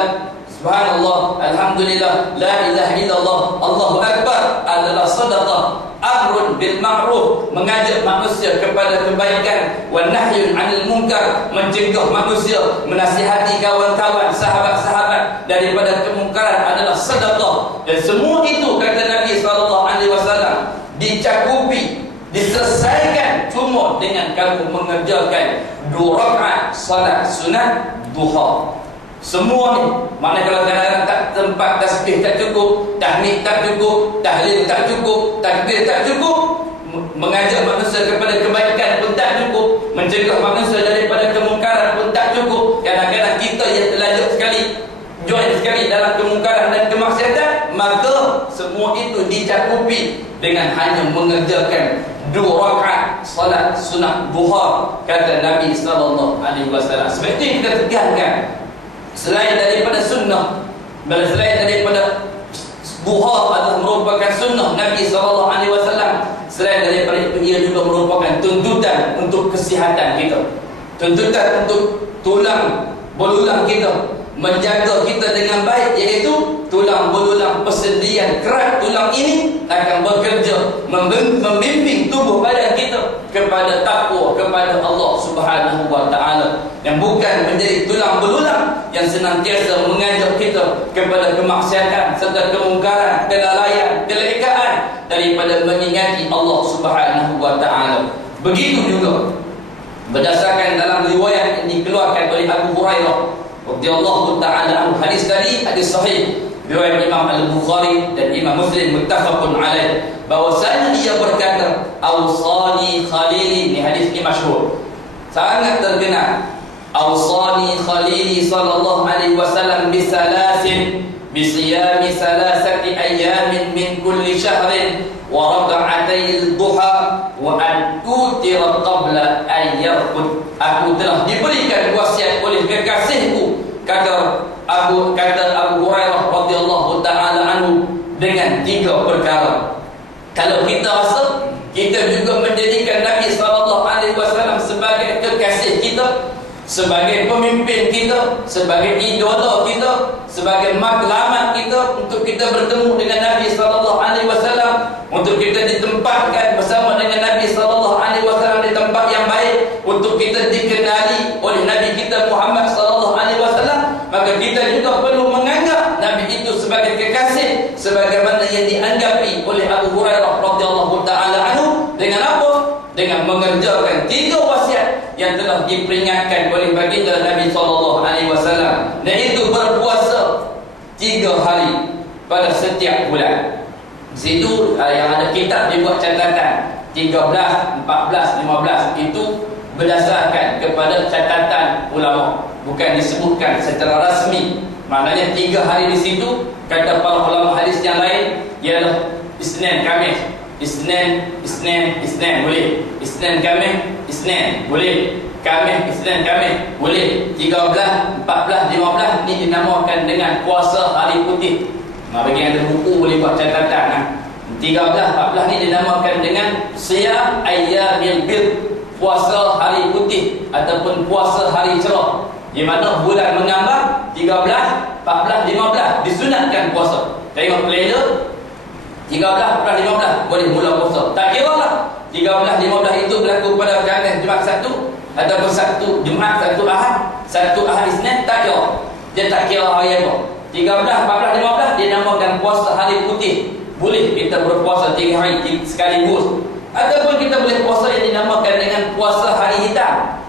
subhanallah, alhamdulillah, la ilaha illallah, Allahu akbar adalah sedekah. Amrun bil ma'ruf, mengajak manusia kepada kebaikan, wa nahyun 'anil munkar, mencegah manusia, menasihati kawan-kawan, sahabat-sahabat daripada kemungkaran adalah sedekah. Dan semua itu kata Nabi SAW dicakupi, diselesaikan cuma dengan kamu mengerjakan 2 rakaat salat sunat duha. Semua ni, mana kalau kadang-kadang tak tempat tasbih tak cukup, tahmid tak cukup, tahlil tak cukup, takbir tak cukup, mengajak manusia kepada kebaikan pun tak cukup, mencegah manusia daripada kemungkaran pun tak cukup. Kadang-kadang kita yang terlanjur sekali, join sekali dalam kemungkaran dan kemaksiatan, maka semua itu dicakupi dengan hanya mengerjakan 2 rakaat salat sunat duha, kata Nabi SAW. Sebab itu kita tekankan, selain daripada sunnah, selain daripada duha adalah merupakan sunnah Nabi SAW, selain daripada itu ia juga merupakan tuntutan untuk kesihatan kita, tuntutan untuk tulang belulang kita, menjaga kita dengan baik, iaitu tulang belulang persendian kerat tulang ini akan bekerja membimbing tubuh badan kita kepada takwa kepada Allah Subhanahu wa taala, yang bukan menjadi tulang belulang yang senantiasa mengajak kita kepada kemaksiatan serta kemungkaran, kelalaian, kelekaan daripada mengingati Allah Subhanahu wa taala. Begitu juga berdasarkan dalam riwayat yang dikeluarkan oleh Abu Hurairah radhiyallahu taala anhu, hadis tadi hadis sahih riwayat Imam Al-Bukhari dan Imam Muslim muttafaqun alaih, bahwasanya dia berkata, "Awsani khalili," ini hadis ini masyhur, sangat terkenal. "Awsani khalili sallallahu alaihi wasallam bisalasin, bisiyami salasati ayamin min kulli syahrin wa raka'atayil duha wa an utira qabla an yarqud." Aku telah diberikan wasiat oleh kekasihku, kata Abu Hurairah radhiyallahu taala anhu, dengan 3 perkara. Kalau kita rasa kita juga menjadikan Nabi sallallahu alaihi wasallam sebagai kekasih kita, sebagai pemimpin kita, sebagai idola kita, sebagai matlamat kita untuk kita bertemu dengan Nabi sallallahu alaihi wasallam, untuk kita ditempatkan bersama dengan Nabi sallallahu alaihi wasallam di tempat yang baik, untuk kita dikenali oleh Nabi kita Muhammad sallallahu alaihi wasallam, maka kita juga perlu menganggap Nabi itu sebagai kekasih sebagaimana yang dianggapi oleh Abu Hurairah radhiyallahu taala anhu. Dengan apa? Dengan mengerjakan 3 wasiat yang telah diperingatkan oleh baginda Nabi sallallahu alaihi wasallam, iaitu berpuasa 3 hari pada setiap bulan. Di situ yang ada kitab dibuat catatan 13, 14, 15, itu berdasarkan kepada catatan ulama, bukan disebutkan secara rasmi. Maknanya 3 hari di situ, kata para ulama hadis yang lain, ialah Isnin, Khamis. Isnin boleh, Isnin, Khamis, Isnin boleh, Khamis, Isnin, Khamis boleh. 13, 14, 15 ni dinamakan dengan puasa hari putih. Bagi yang ada buku boleh buat catatan. 13, 14 ni dinamakan dengan Siyam Ayyamil Bid, puasa hari putih ataupun puasa hari cerah, di mana bulan mengambang 13, 14, 15 disunatkan puasa. Tengok kalender 13, 14, 15 boleh mula puasa. Tak kira lah 13, 15 itu berlaku pada Khamis, Jumaat, Sabtu, ataupun Sabtu, Jumaat, Sabtu, Ahad, Sabtu, Ahad, Isnin, tak kira. Dia tak kira hari apa. 13, 14, 15 dinamakan puasa hari putih. Boleh kita berpuasa 3 hari sekaligus, ataupun kita boleh puasa yang dinamakan dengan puasa hari hitam,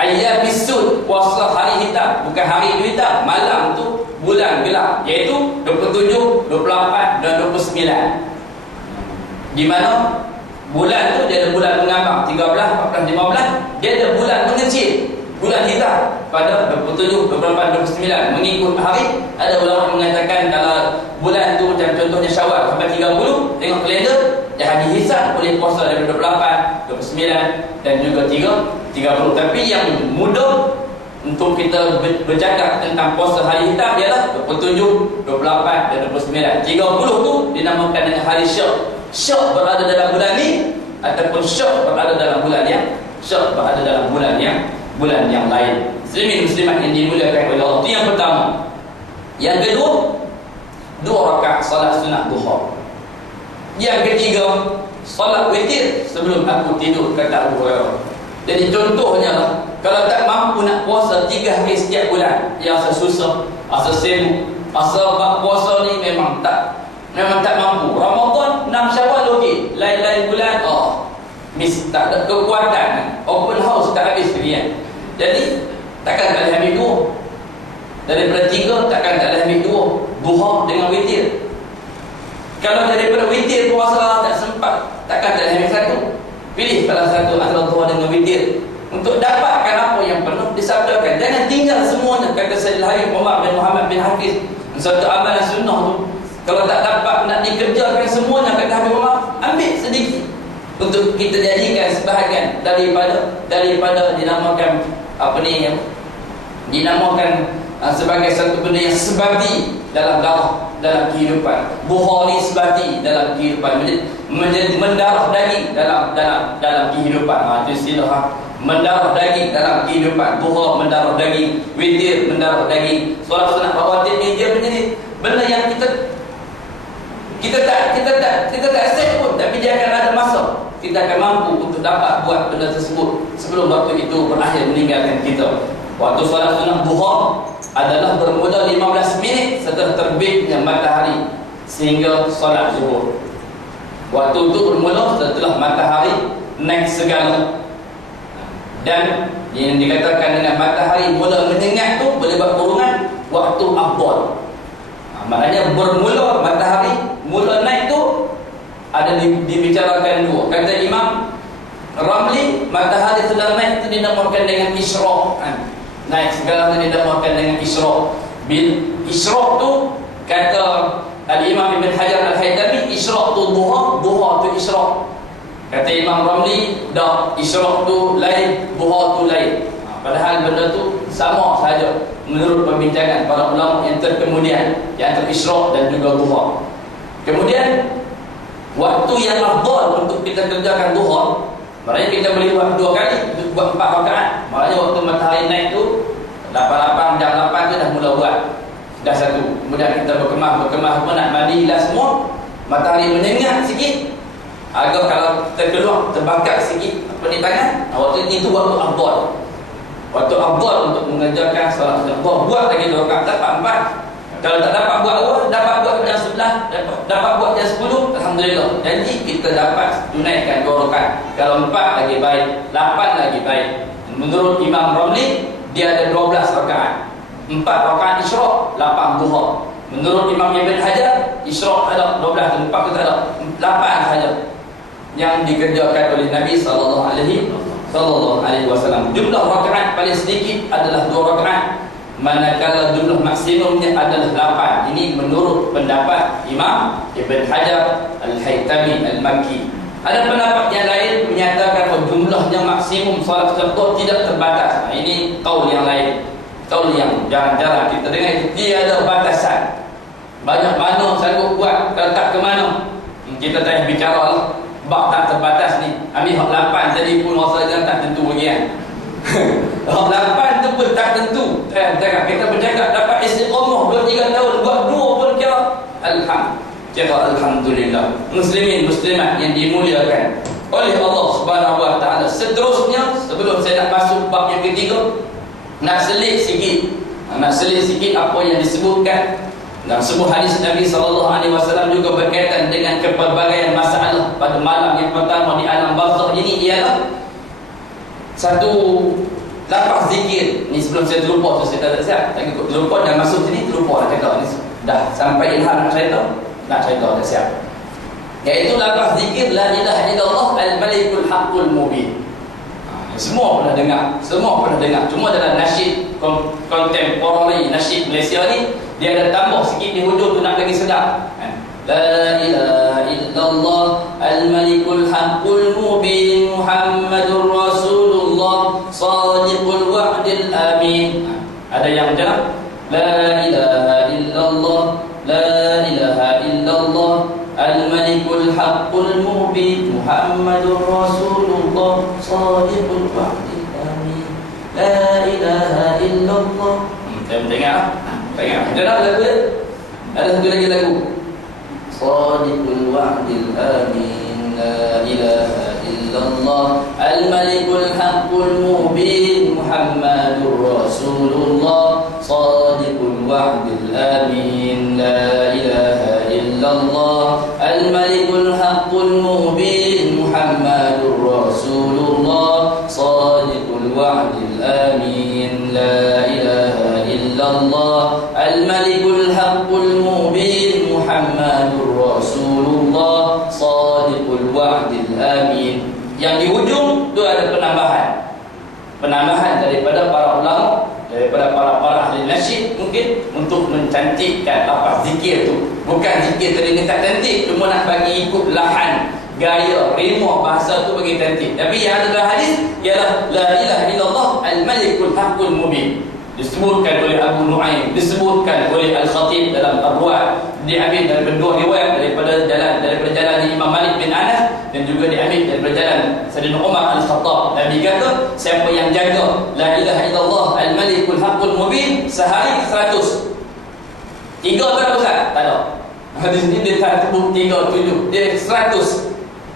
Ayyamis Sud, puasa hari hitam, bukan hari itu hitam, malam tu bulan gelap, iaitu 27, 24 dan 29. Di mana bulan tu dia ada bulan mengambang 13, 14, 15, dia ada bulan mengecil, bulan hitam pada 27, 24, 29 mengikut hari. Ada ulama mengatakan kalau bulan tu macam contohnya Syawal sampai 30, tengok kalender, jangan dihisap boleh puasa daripada 28, 29 dan juga 30. Tapi yang mudah untuk kita bercakap tentang puasa hari hitam ialah 27, 28 dan 29. 30 tu dinamakan dengan hari Syak. Syak berada dalam bulan ni, ataupun Syak berada dalam bulan yang lain. Muslimin muslimat yang dimuliakan oleh Allah. Itu yang pertama. Yang kedua, 2 rakaat salat sunat duha. Yang ketiga, salat witir sebelum aku tidur, kata Abu Hurairah. Jadi contohnya lah, kalau tak mampu nak puasa 3 hari setiap bulan, yang asa susah, asa sibuk, asa bab puasa ni memang tak mampu. Ramadan 6 Syawal okey, lain-lain bulan tak ada kekuatan, open house tak habis sekian. Jadi takkan tak boleh ambil 2. Daripada 3 takkan tak boleh ambil 2, duha dengan witir. Kalau daripada witir puasa tak sempat, takkan tak boleh ambil 1. Pilih salah satu antara duha dengan witir untuk dapatkan apa yang penuh disabdakan. Jangan tinggal semuanya, kata Sayyidina Habib Umar bin Muhammad bin Hafiz. Satu amalan sunnah tu, kalau tak dapat nak dikerjakan semuanya, kata Habib Umar, ambil sedikit untuk kita jadikan sebahagian daripada dinamakan dinamakan sebagai satu benda yang sebati dalam dalam kehidupan. Duha ni sebati dalam kehidupan, menjadi mendarah daging dalam kehidupan. Itu istilah mendarah daging dalam kehidupan. Duha mendarah daging, witir mendarah daging. Solat sunat rawatib ni dia menjadi benda yang kita tak set pun, tapi dia akan ada masa kita akan mampu untuk dapat buat benda tersebut sebelum waktu itu berakhir meninggalkan kita. Waktu solat sunnah duha adalah bermula 15 minit setelah terbitnya matahari sehingga solat zuhur. Waktu itu bermula setelah matahari naik segala. Dan yang dikatakan dengan matahari mula menyengat tu boleh buat kurungan waktu afdal. Maknanya bermula matahari mula naik tu ada dibicarakan dua. Kata Imam Ramli, matahari sedang naik itu dinamakan dengan isyraq. Naik segala itu dinamakan dengan isyraq. Bil isyraq tu kata Al-Imam Ibn Hajar Al-Haytami, isyraq tu duha, duha tu isyraq. Kata Imam Ramli, dah isyraq tu lain, duha tu lain. Padahal benda tu sama sahaja menurut perbincangan para ulama yang terkemudian, yang antara isyraq dan juga duha. Kemudian waktu yang afdal untuk kita kerjakan duha, maknanya kita boleh buat 2 kali, buat 4 rakaat. Maknanya waktu matahari naik tu 8 jam 8 tu dah mula buat. Dah satu. Kemudian kita berkemah pun nak mandi lah semua. Matahari menyengat sikit. Agak kalau terkeluar, terbakar sikit apa ni tangan. Waktu itu waktu afdal. Waktu afdal untuk mengerjakan solat sunnah. Buat lagi 2 rakaat, dapat 4. Kalau tak dapat buat awal, dapat buat jam 11, dapat buat jam 10, alhamdulillah. Jadi kita dapat tunaikan 2 rakaat. Kalau 4 lagi baik, 8 lagi baik. Menurut Imam Ramli, dia ada 12 rakaat. 4 rakaat isyraq, 8 duha. Menurut Imam Ibn Hajar, isyraq ada 12, 4 kita ada 8 saja yang dikerjakan oleh Nabi sallallahu alaihi wasallam. Jumlah rakaat paling sedikit adalah 2 rakaat, manakala jumlah maksimumnya adalah 8. Ini menurut pendapat Imam Ibn Hajar Al-Haytami Al-Makki. Ada pendapat yang lain menyatakan bahawa jumlahnya maksimum solat sunnah tidak terbatas. Ini qaul yang lain, qaul yang jarang-jarang kita dengar. Dia ada batasan. Banyak mana sanggup buat, kalau tak ke mana kita tak bicara lah. Bab tak terbatas ni. Ambil hak 8 jadi pun masa jangan tak tentu lagi kan. Hak 8 tu pun tak tentu. Kita bercakap dapat istiqamah 2-3 tahun, buat 2 pun kira alhamdulillah. Muslimin muslimat yang dimuliakan oleh Allah Subhanahu wa taala. Seterusnya, sebelum saya nak masuk bab yang ketiga, nak selit sikit apa yang disebutkan dalam sebuah hadis Nabi SAW juga berkaitan dengan kepelbagaian masalah pada malam yang pertama di alam barzakh ini, ialah satu lafaz zikir. Ni sebelum saya terlupa tu, saya tak siap. Tak terlupa dan masuk sini terlupa dah cakap ni. Dah sampai ilham nak cerita dah siap. Iaitu lafaz zikir la ilaha illallah al-malikul haqqul mubin. Semua pernah dengar. Cuma dalam nasyid contemporary, nasyid Malaysia ni, dia ada tambah sikit di hujung tu nak lagi sedap. La ilaha illallah al-malikul haqqul mubin Muhammadur Rasulullah sadiqul wa'dil amin. Ada yang macam la ilaha illallah, la ilaha illallah al-malikul haqqul mubin Muhammadur Rasulullah sadiqul wa'dil amin. La ilaha illallah. Saya tengok. Macam mana lagu dia? Ada satu lagi lagu. Sadiqul wa'dil amin. La ilaha illallah al-malikul haqqul mubin Muhammadur Rasulullah sadiqul wa'dil amin. La ilaha illallah al-malikul haqqul mubin Muhammadur Rasulullah sadiqul wa'dil amin. La ilaha illallah al-malikul haqqul mubin Muhammadur Rasulullah sadiqul wa'dil amin. Yang di hujung tu ada penambahan daripada para ulama, daripada para ahli nasyid, mungkin untuk mencantikkan lafaz zikir tu. Bukan zikir tadi ni tak cantik, cuma nak bagi ikut lahan, gaya, rima bahasa tu bagi cantik. Tapi yang ada dalam hadis ialah la ilaha illallah al-malikul haqqul mubin. Disebutkan oleh Abu Nu'aim, disebutkan oleh Al-Khatib dalam Ar-Ruwat, diambil daripada 2 riwayat, daripada jalan Imam Malik bin Anas, dan juga diambil daripada jalan Sayyidina Umar Al-Khattab. Nabi kata, siapa yang jaga la ilaha illallah al-malikul haqqul mubin sehari 100. 3 tak ada Ustaz? Tak ada. Hadis ni dia tak sebut 3, 7, dia 100.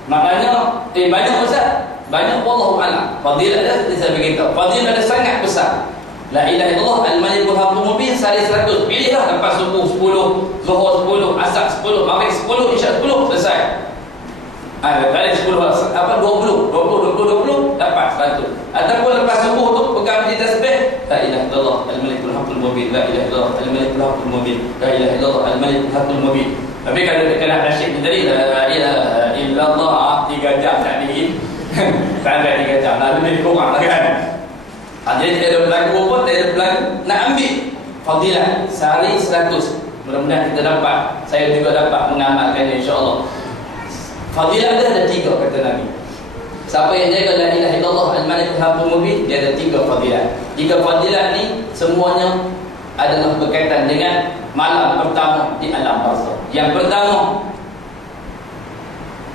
Maknanya banyak Ustaz. banyak, wallahu a'lam. Fadilah dia saya beritahu, fadilah dia sangat besar. La ilaha illallah al-malikul haqqul mubin sehari 100. Pilihlah lepas subuh 10, zuhur 10, asar 10, maghrib 10, isyak 10, selesai. Kali 10 apa 20 dapat 100. Ataupun lepas subuh tu pegang di tasbih, la ilaha illallah al-malikul haqqul mubin, la ilaha illallah al-malikul haqqul mubin, la ilaha illallah al-malikul haqqul mubin. Tapi kalau kita nak nasyid tadi, la ilaha illallah 3 jam tak bikin. Sampai 3 jam lalu dia kurang lah kan. Jadi dia ada berlaku apa, dia ada berlaku nak ambil fadilah sehari 100. Mudah-mudahan kita dapat, saya juga dapat mengamalkannya insya-Allah. Fadilah dia ada 3 kata Nabi. Siapa yang jaga la ilaha illallah al-malikul haqqul mubin, dia ada 3 fadilah. 3 fadilah ni semuanya adalah berkaitan dengan malam pertama di alam barzakh. Yang pertama,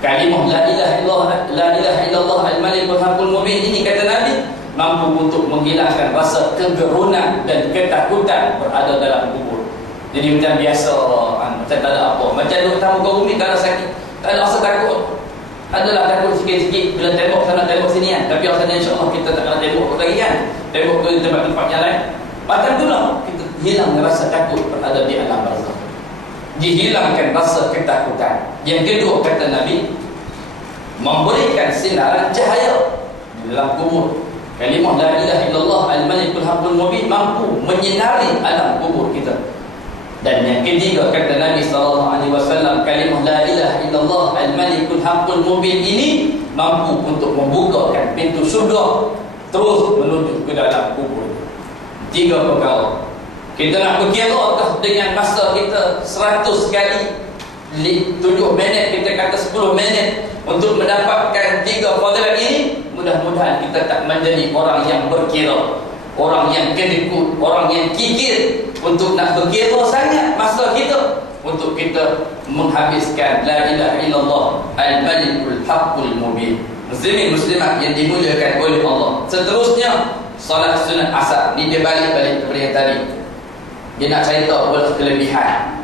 kalimah la ilaha illallah al-malikul haqqul mubin ini kata Nabi mampu untuk menghilangkan rasa kegerunan dan ketakutan berada dalam kubur. Jadi macam biasa macam tak ada apa, macam duk tamu ke bumi kalau sakit, tak ada rasa takut. Adalah takut sikit-sikit bila tembok sana tembok sini kan, tapi asalnya insya-Allah kita tak kena tembok lagi kan, tembok ke tempat-tempat yang lain. Macam itulah kita hilang rasa takut berada di alam barzakh. Dihilangkan rasa ketakutan. Yang kedua kata Nabi, memberikan sinaran cahaya di dalam kubur. Kalimah la ilaha illallah al-malikul haqqul mubin mampu menyinari alam kubur kita. Dan yang ketiga kata Nabi SAW, kalimah la ilaha illallah al-malikul haqqul mubin ini mampu untuk membukakan pintu syurga terus menuju ke dalam kubur. 3 perkara. Kita nak berkira dengan masa kita 100 kali 7 minit, kita kata 10 minit untuk mendapatkan 3 fadilah ini. Mudah-mudahan kita tak menjadi orang yang berkira, orang yang kedekut, orang yang kikir untuk nak berkira sangat masa kita, untuk kita menghabiskan la ilaha illallah al-malikul haqqul mubin. Muslimin muslimat yang dimuliakan oleh Allah. Seterusnya salat sunat asar. Ni dia balik kepada yang tadi. Dia nak cerita beberapa kelebihan.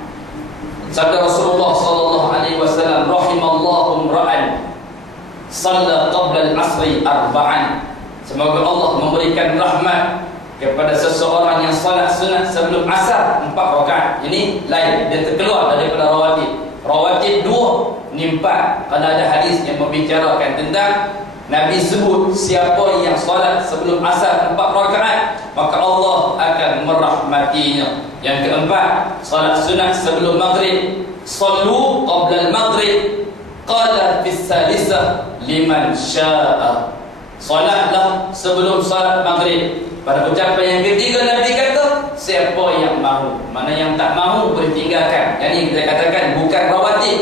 Sabda Rasulullah sallallahu alaihi wasallam, rahimallahu ra'an shalla qabla al-'asri arba'an. Semoga Allah memberikan rahmat kepada seseorang yang salat sunat sebelum asar 4 rakaat. Ini lain, dia terkeluar daripada rawatib. Rawatib 2, ni 4. Kalau ada hadis yang membicarakan tentang Nabi sebut siapa yang salat sebelum asar 4 rakaat, maka Allah akan merahmatinya. Yang keempat, salat sunat sebelum maghrib. Sallu qabla al-maghrib. Qala fi salisah liman syaa. Salatlah sebelum salat maghrib. Pada ucapan yang ketiga Nabi kata, siapa yang mahu. Mana yang tak mahu boleh tinggalkan. Yang ini kita katakan bukan rawatib,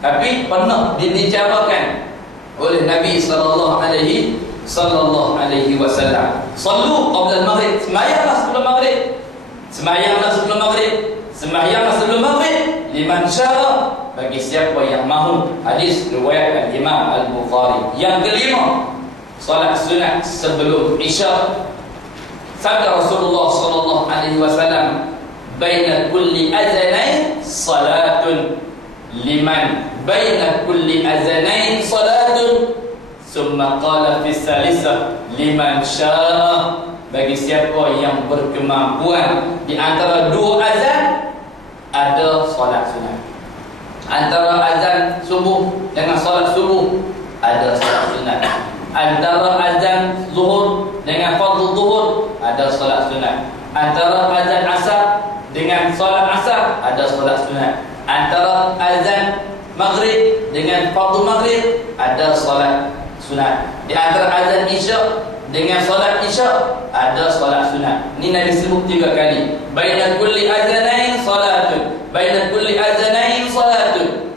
tapi pernah dibicarakan oleh Nabi sallallahu alaihi wasallam. Sallu qabla al-maghrib. Sembahyanglah sebelum maghrib. Sembahyanglah sebelum maghrib. Sembahyanglah sebelum maghrib liman syaa, bagi siapa yang mahu. Hadis riwayat Imam Al-Bukhari. Yang kelima, salat sunat sebelum isya. Sabda Rasulullah sallallahu alaihi wasallam, baina kulli azanain salatun liman baina kulli azanain salatun. Summa qala fi salisah liman syaa, bagi siapa yang berkemampuan di antara 2 azan ada salat sunat. Antara azan subuh dengan salat subuh ada salat sunat. Antara azan zuhur dengan fardhu zuhur ada salat sunat. Antara azan asar dengan salat asar ada salat sunat. Antara azan maghrib dengan fardhu maghrib ada salat sunat. Di antara azan isya dengan salat isya ada salat sunat. Ini Nabi sebut 3 kali. Baina kulli azanain salatun. Baina kulli azanain salatun.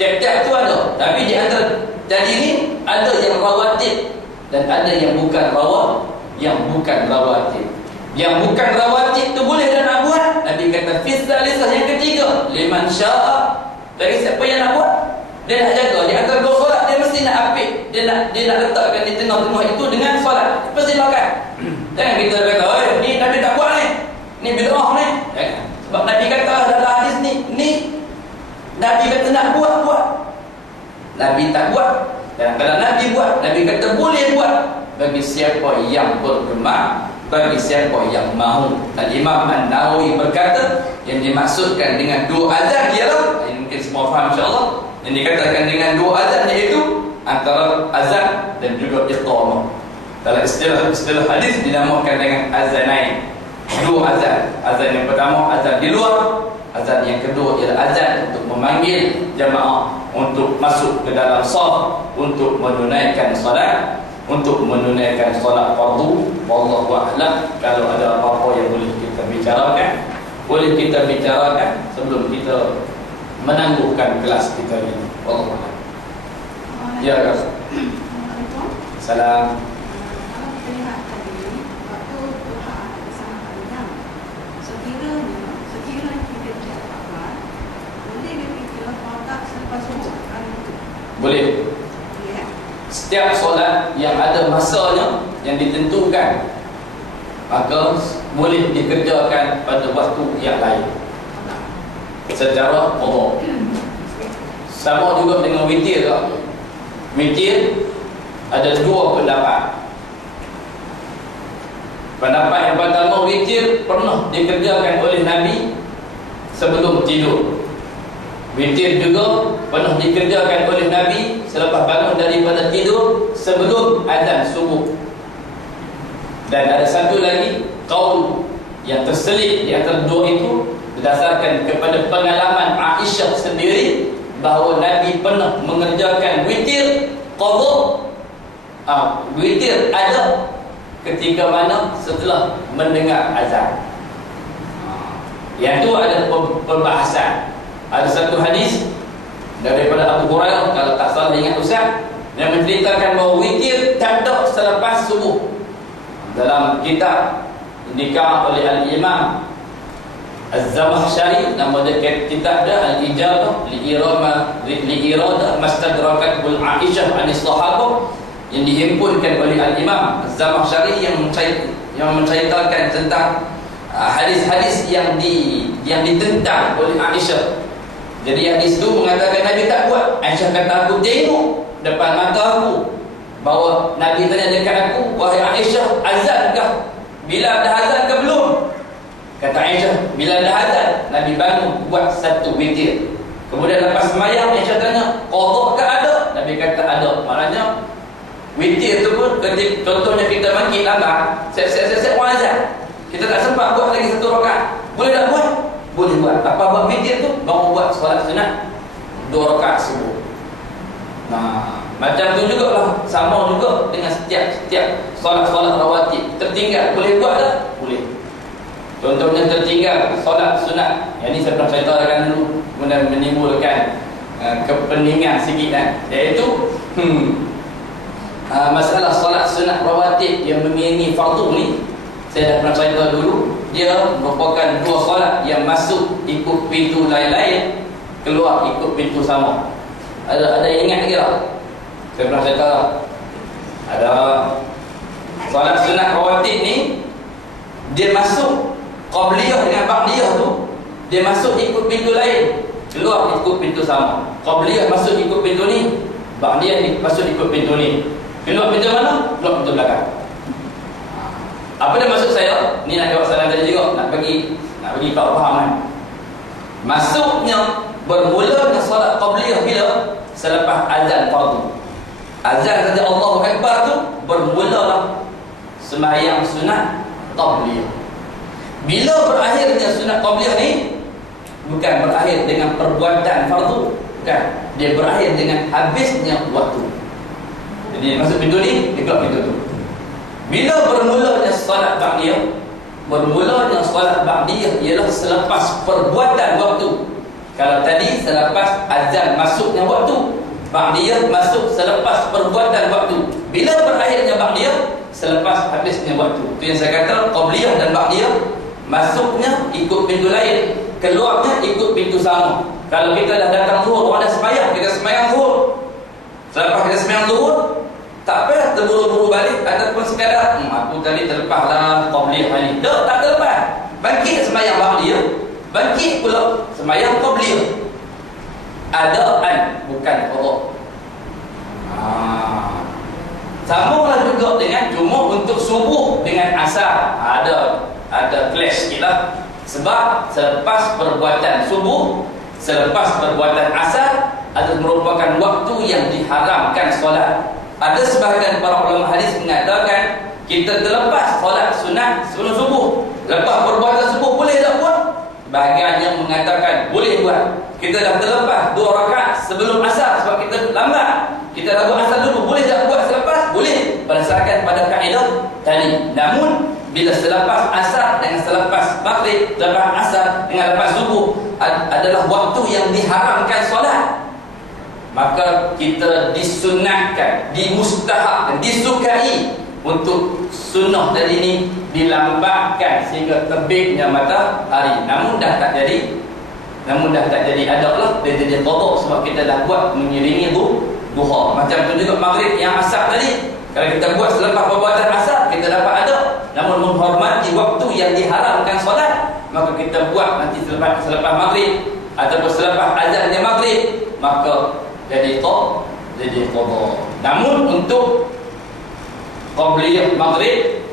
Tiap-tiap tu ada. Tapi di antara tadi ni ada yang rawatib dan ada yang bukan rawatib. Yang bukan rawatib tu boleh dah nak buat. Nabi kata fi salisah, yang ketiga liman syaa, bagi siapa yang nak buat. Dia nak jaga di antara 2 solat, dia mesti nak apik. Dia nak letakkan di tengah-tengah itu dengan solat. Mesti lakukan. Jangan kita kata, "Oi, ni Nabi tak buat ni. Ni bid'ah ni." Jangan. Sebab Nabi kata dalam hadis ni Nabi kata nak buat. Nabi tak buat. Dan kalau Nabi buat, Nabi kata boleh buat bagi siapa yang bergemar, bagi siapa yang mahu. Dan Imam An-Nawawi berkata, yang dimaksudkan dengan dua azan ialah, ini mungkin semua faham insya-Allah, yang dikatakan dengan dua azan iaitu antara azan dan juga iqamah. Dalam istilah hadis dinamakan dengan azanain. Dua azan. Azan yang pertama azan di luar, azan yang kedua ialah azan untuk memanggil jamaah untuk masuk ke dalam shaf untuk menunaikan solat, untuk menunaikan solat fardu. Wallahu a'lam. Kalau ada apa-apa yang boleh kita bicarakan, boleh kita bicarakan sebelum kita menangguhkan kelas kita ini. Wallahu a'lam. Ya, Assalamualaikum. Salam. Kalau kita lihat tadi, waktu doa sangat panjang. Sekiranya kita cakap, boleh kita lepas selepas subuh? Boleh. Ya. Setiap solat yang ada masanya yang ditentukan, maka boleh dikerjakan pada waktu yang lain secara umum. Sama juga dengan witir. Witir ada dua pendapat. Pendapat yang pertama, witir pernah dikerjakan oleh Nabi sebelum tidur. Witir juga pernah dikerjakan oleh Nabi selepas bangun daripada tidur sebelum azan subuh. Dan ada satu lagi qaul yang terselip di antara dua itu berdasarkan kepada pengalaman Aisyah sendiri, bahawa Nabi pernah mengerjakan witir qadha. Witir ada ketika mana setelah mendengar azan. Yang itu ada perbahasan. Ada satu hadis daripada Abu Hurairah, kalau tak salah ingat Ustaz, yang menceritakan bahawa witir tak ada selepas subuh. Dalam kitab dikah oleh Al-Imam Az-Zamakhsyari, nama dia kitab dia Al-Ijabah Li'irada Mastadrakat Bul Aisyah Anis Sahabah, yang dihimpunkan oleh Al-Imam Az-Zamakhsyari yang menceritakan tentang hadis-hadis yang ditentang oleh Aisyah. Jadi hadis itu mengatakan Nabi tak buat. Aisyah kata, aku tengok depan mata aku bahawa Nabi tanya dekat aku, wahai Aisyah, azankah? Bila dah azan ke belum? Kata Aisyah, bila dah azan, Nabi bangun buat satu witir. Kemudian lepas sembahyang, Aisyah tanya, qadha ke ada? Nabi kata ada. Maknanya witir tu pun, contohnya kita bangkit lambat, siap-siap orang azan, kita tak sempat buat lagi satu rakaat, boleh tak buat? Boleh buat. Apa buat witir tu? Baru buat solat sunat 2 rakaat subuh. Nah, macam tu jugalah, sama juga dengan setiap solat-solat rawatib. Tertinggal boleh buat tak? Boleh. Contohnya tertinggal solat sunat. Yang ni saya pernah ceritakan dulu, kemudian menimbulkan kepeningan sikit kan. Iaitu masalah solat sunat rawatib yang mengiringi fardu ni, saya dah pernah cerita dulu. Dia merupakan 2 solat yang masuk ikut pintu lain-lain, keluar ikut pintu sama. Ada yang ingat lagi tak? Saya pernah cerita tak? Ada solat sunat rawatib ni, dia masuk qabliyah dengan ba'diyah tu, dia masuk ikut pintu lain, keluar ikut pintu sama. Qabliyah masuk ikut pintu ni, ba'diyah masuk ikut pintu ni. Keluar pintu mana? Keluar pintu belakang. Apa dia maksud saya? Ni nak jawab soalan tadi juga, nak bagi kau faham kan. Masuknya bermulanya solat qabliyah bila? Selepas azan fardu. Azan saja Allahu Akbar tu bermulalah sembahyang sunat qabliyah. Bila berakhirnya sunat qabliyah ni, bukan berakhir dengan perbuatan fardu, bukan. Dia berakhir dengan habisnya waktu. Jadi masuk pintu ni, dia keluar pintu tu. Bila bermulanya solat ba'diyah, bermulanya solat ba'diyah ialah selepas perbuatan waktu. Kalau tadi selepas azan masuknya waktu, ba'diyah masuk selepas perbuatan waktu. Bila berakhirnya ba'diyah? Selepas habisnya waktu. Itu yang saya kata, qabliyah dan ba'diyah masuknya ikut pintu lain, keluarnya ikut pintu sama. Kalau kita dah datang zuhur, orang dah sembahyang, kita sembahyang zuhur. Selepas kita sembahyang zuhur, tak payah terburu-buru balik ataupun sekadar aku tadi terlepaslah qabliyah ni. Tak terlepas. Bangkit sembahyang ba'diyah, bangkit pula sembahyang qabliyah. Adaan bukan qadha. Sambunglah juga dengan cuma untuk subuh dengan asar ada clash sikit lah. Sebab selepas perbuatan subuh, selepas perbuatan asar adalah merupakan waktu yang diharamkan solat. Ada sebahagian para ulama hadis mengatakan kita terlepas solat sunat sebelum subuh, lepas perbuatan subuh boleh tak buat? Bahagian yang mengatakan boleh buat. Kita dah terlepas 2 rakaat sebelum asar sebab kita lambat, kita dah buat asar dulu, boleh tak buat selepas? Boleh, berdasarkan pada kaedah tadi. Namun bila selepas asar dengan selepas maghrib, selepas asar dengan lepas subuh adalah waktu yang diharamkan solat, maka kita disunatkan, dimustahabkan, disukai untuk sunnah tadi ini dilambatkan sehingga terbitnya matahari. Namun dah tak jadi, adalah dia jadi qada sebab kita dah buat mengiringi duha. Macam tu juga maghrib yang asar tadi, kalau kita buat selepas perbuatan asar kita dapat ada, namun menghormati waktu yang diharamkan solat, maka kita buat nanti selepas maghrib ataupun selepas azannya maghrib, maka jadi qada. Namun untuk qabliyah maghrib,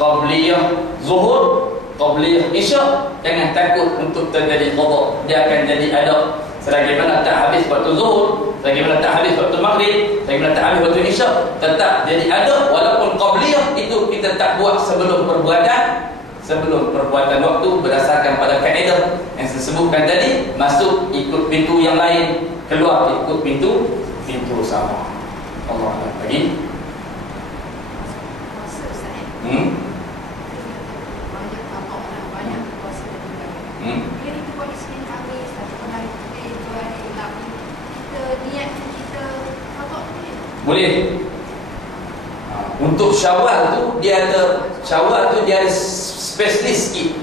qabliyah zuhur, qabliyah isyak, jangan takut untuk terjadi qada. Dia akan jadi ada. Sebagaimana tak habis waktu zuhur, sebagaimana tak habis waktu maghrib, sebagaimana tak habis waktu isyak, tetap jadi ada. Walaupun qabliyah itu kita tak buat sebelum perbuatan waktu, berdasarkan pada kaedah yang saya sebutkan tadi, masuk ikut pintu yang lain, keluar ikut pintu sama. Allah Akbar. Lagi? Boleh. Untuk Syawal tu dia ada spesialis sikit.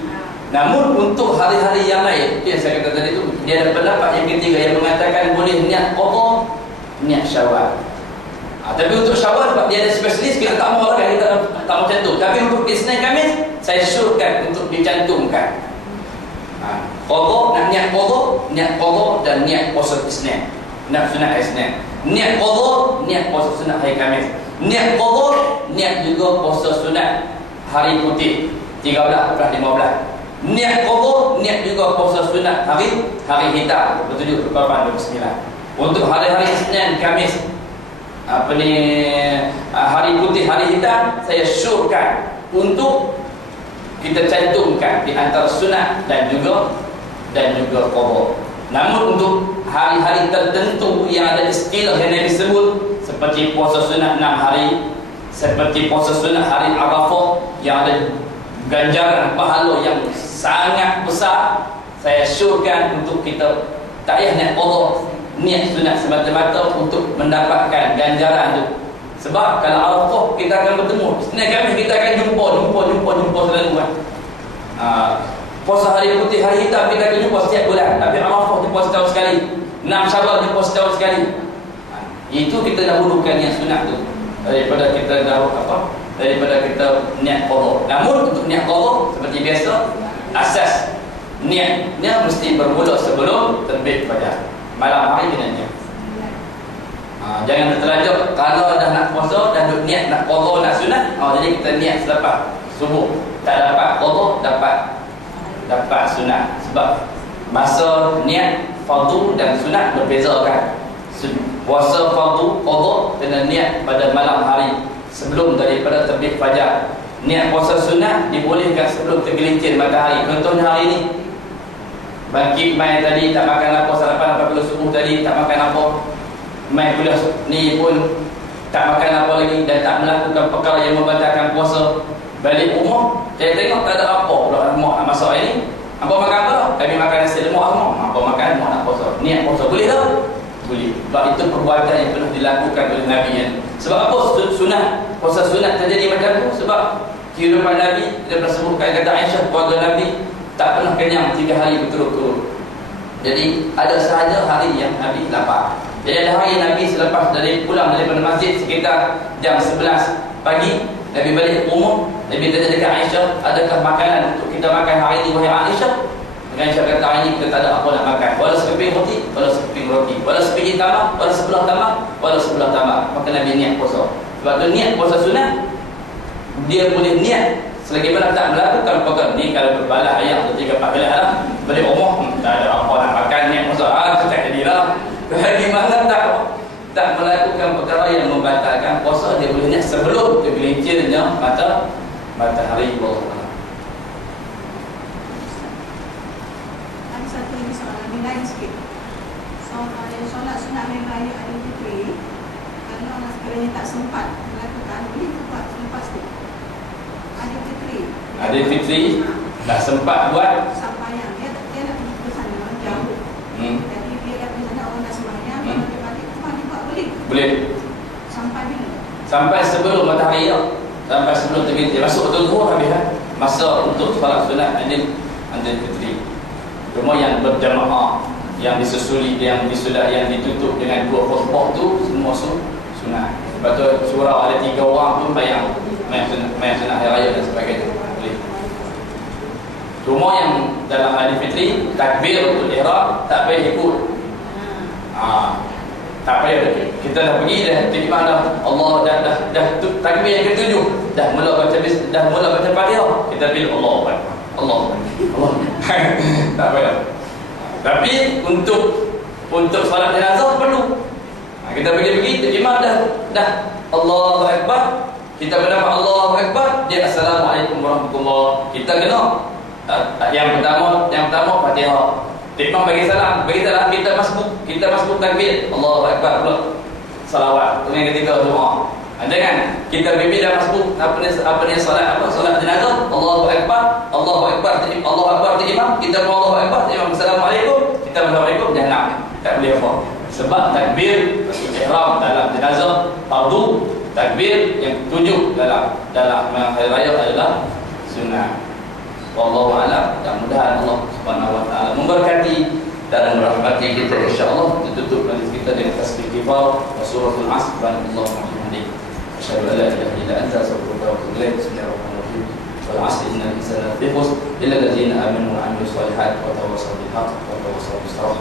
Namun untuk hari-hari yang lain, yang saya kata tadi tu, dia ada pendapat yang ketiga yang mengatakan boleh niat qada, niat Syawal. Tapi untuk Syawal sebab dia ada spesialis, kita tak mahu kan, kita tak mahu cantum. Tapi untuk Isnin Khamis saya syorkan untuk dicantumkan. Qada, nak niat qada dan niat puasa Isnin, nak sunat Isnin. Niat qada, niat puasa sunat hari Khamis. Niat qada, niat juga puasa sunat hari putih 13, 14, 15. Niat qada, niat juga puasa sunat hari hitam 27, 28, 29. Untuk hari-hari Isnin, Khamis, hari putih, hari hitam, saya syorkan untuk kita cantumkan di antara sunat dan juga qada. Namun untuk hari-hari tertentu yang ada istilah yang Nabi sebut, seperti puasa sunat 6 hari, seperti puasa sunat hari Arafah yang ada ganjaran pahala yang sangat besar, saya syorkan untuk kita tak payah niat qada, niat sunat semata-mata untuk mendapatkan ganjaran tu. Sebab kalau Arafah kita akan bertemu, Isnin Khamis kita akan jumpa selalu kan. Puasa hari putih, hari hitam kita akan jumpa setiap bulan. Tapi Arafah jumpa setahun sekali, 6 Syawal jumpa setahun sekali. Itu kita dahulukan yang sunat tu daripada kita niat qada. Namun untuk niat qada seperti biasa, asas niatnya mesti bermula sebelum terbit fajar. Malam hari kena niat. Jangan terlanjur kalau dah nak puasa dan duk niat nak qada, nak sunat, jadi kita niat selepas subuh, tak dapat qada, dapat sunat. Sebab masa niat fardu dan sunat berbeza kan. Puasa fardu qada kena niat pada malam hari sebelum daripada terbit fajar. Niat puasa sunat dibolehkan sebelum tergelincir matahari. Contohnya hari ini, bangkit mai tadi tak makan apa, sarapan apa kalau subuh tadi tak makan apa, mai kuliah ni pun tak makan apa lagi dan tak melakukan perkara yang membatalkan puasa. Balik rumah, saya tengok tak ada apa pula mak nak masak ini. Apa makan apa? Kami makan nasi lemak mak. Apa makan mak nak puasa. Niat puasa boleh tak? Boleh. Sebab itu perbuatan yang pernah dilakukan oleh Nabi kan. Sebab apa sunat? Puasa sunat terjadi macam tu sebab kehidupan Nabi, kita pernah sebutkan kata Aisyah, keluarga Nabi tak pernah kenyang 3 hari berturut-turut. Jadi ada sahaja hari yang Nabi lapar. Jadi ada hari Nabi selepas pulang daripada masjid sekitar jam 11 pagi, Nabi balik ke rumah, Nabi tanya dekat Aisyah, adakah makanan untuk kita makan hari ini wahai Aisyah? Dengan cara kata hari ni kita tak ada apa nak makan, walau sekeping roti, walau sekeping roti, walau sebiji tambah, walau sebelah tambah, walau sebelah tambah, maka Nabi niat puasa. Sebab tu niat puasa sunat, dia boleh niat selagi mana tak melakukan perkara ni. Kalau berbalah ayam 3-4 kali haram, balik rumah tak ada apa nak makan, niat puasa tak jadilah. Bagi mana tak melakukan perkara yang membatalkan puasa, dia boleh niat sebelum tergelincirnya matahari bawah. Ada satu lagi soalan ni lain sikit. Solat sunat hari raya Aidilfitri, kalau sekiranya tak sempat melakukan, boleh buat selepas tu. Aidilfitri tak sempat buat Sampai yang dia nak pergi ke sana jauh. Jadi dia dah pergi sana, orang dah sembahyang, kalau dia balik rumah dia buat boleh. Sampai bila? Sampai sebelum matahari lah. Sampai sebelum tergelincir. Masuk betul zuhur habis lah. Masa untuk solat sunat Aidilfitri. Cuma yang berjamaah, yang disusuli, yang ditutup dengan 2 khutbah tu semua sunat. Sebab tu surau ada 3 orang pun bayang sunat hari raya dan sebagainya. Boleh. Cuma yang dalam Aidilfitri takbir ihram tak payah ikut. Tak payah. Kita dah pergi dah terima dah. Allah dah takbir yang ke-7. Dah mula baca Fatihah. Kita pilih Allah. Tak payah. Tapi untuk salat jenazah perlu. Kita pergi terima dah Allahu Akbar. Kita mendapat Allahu Akbar, dia Assalamualaikum warahmatullahi. Kita kena yang pertama Fatihah. Imam bagi salam, kita masbuk takbir, Allahu Akbar pula. Salawat. Yang ketiga doa. Jangan kita bimbing dah masbuk apa ni solat jenazah, Allahu Akbar, Allahu Akbar imam, kita Allahu Akbar, imam Assalamualaikum, kita Assalamualaikum, jangan. Tak boleh apa. Sebab takbir ihram dalam jenazah fardu. Takbir yang 7 dalam hari raya adalah sunnah. Wallahu a'lam. Mudah-mudahan Allah Subhanahu wa taala memberkati dan merahmati kita, insya-Allah. Tutup majlis kita dengan tasbih kifar wa suratul asr. Allahu Akbar. Asyhadu an la ilaha illa anta astaghfiruka wa atubu ilaik. Bismillahirrahmanirrahim. Wal 'asri innal insana lafi khusr illa alladziina aamanu wa 'amilus shalihaati wa tawassaw bil haqqi wa tawassaw bis sabr.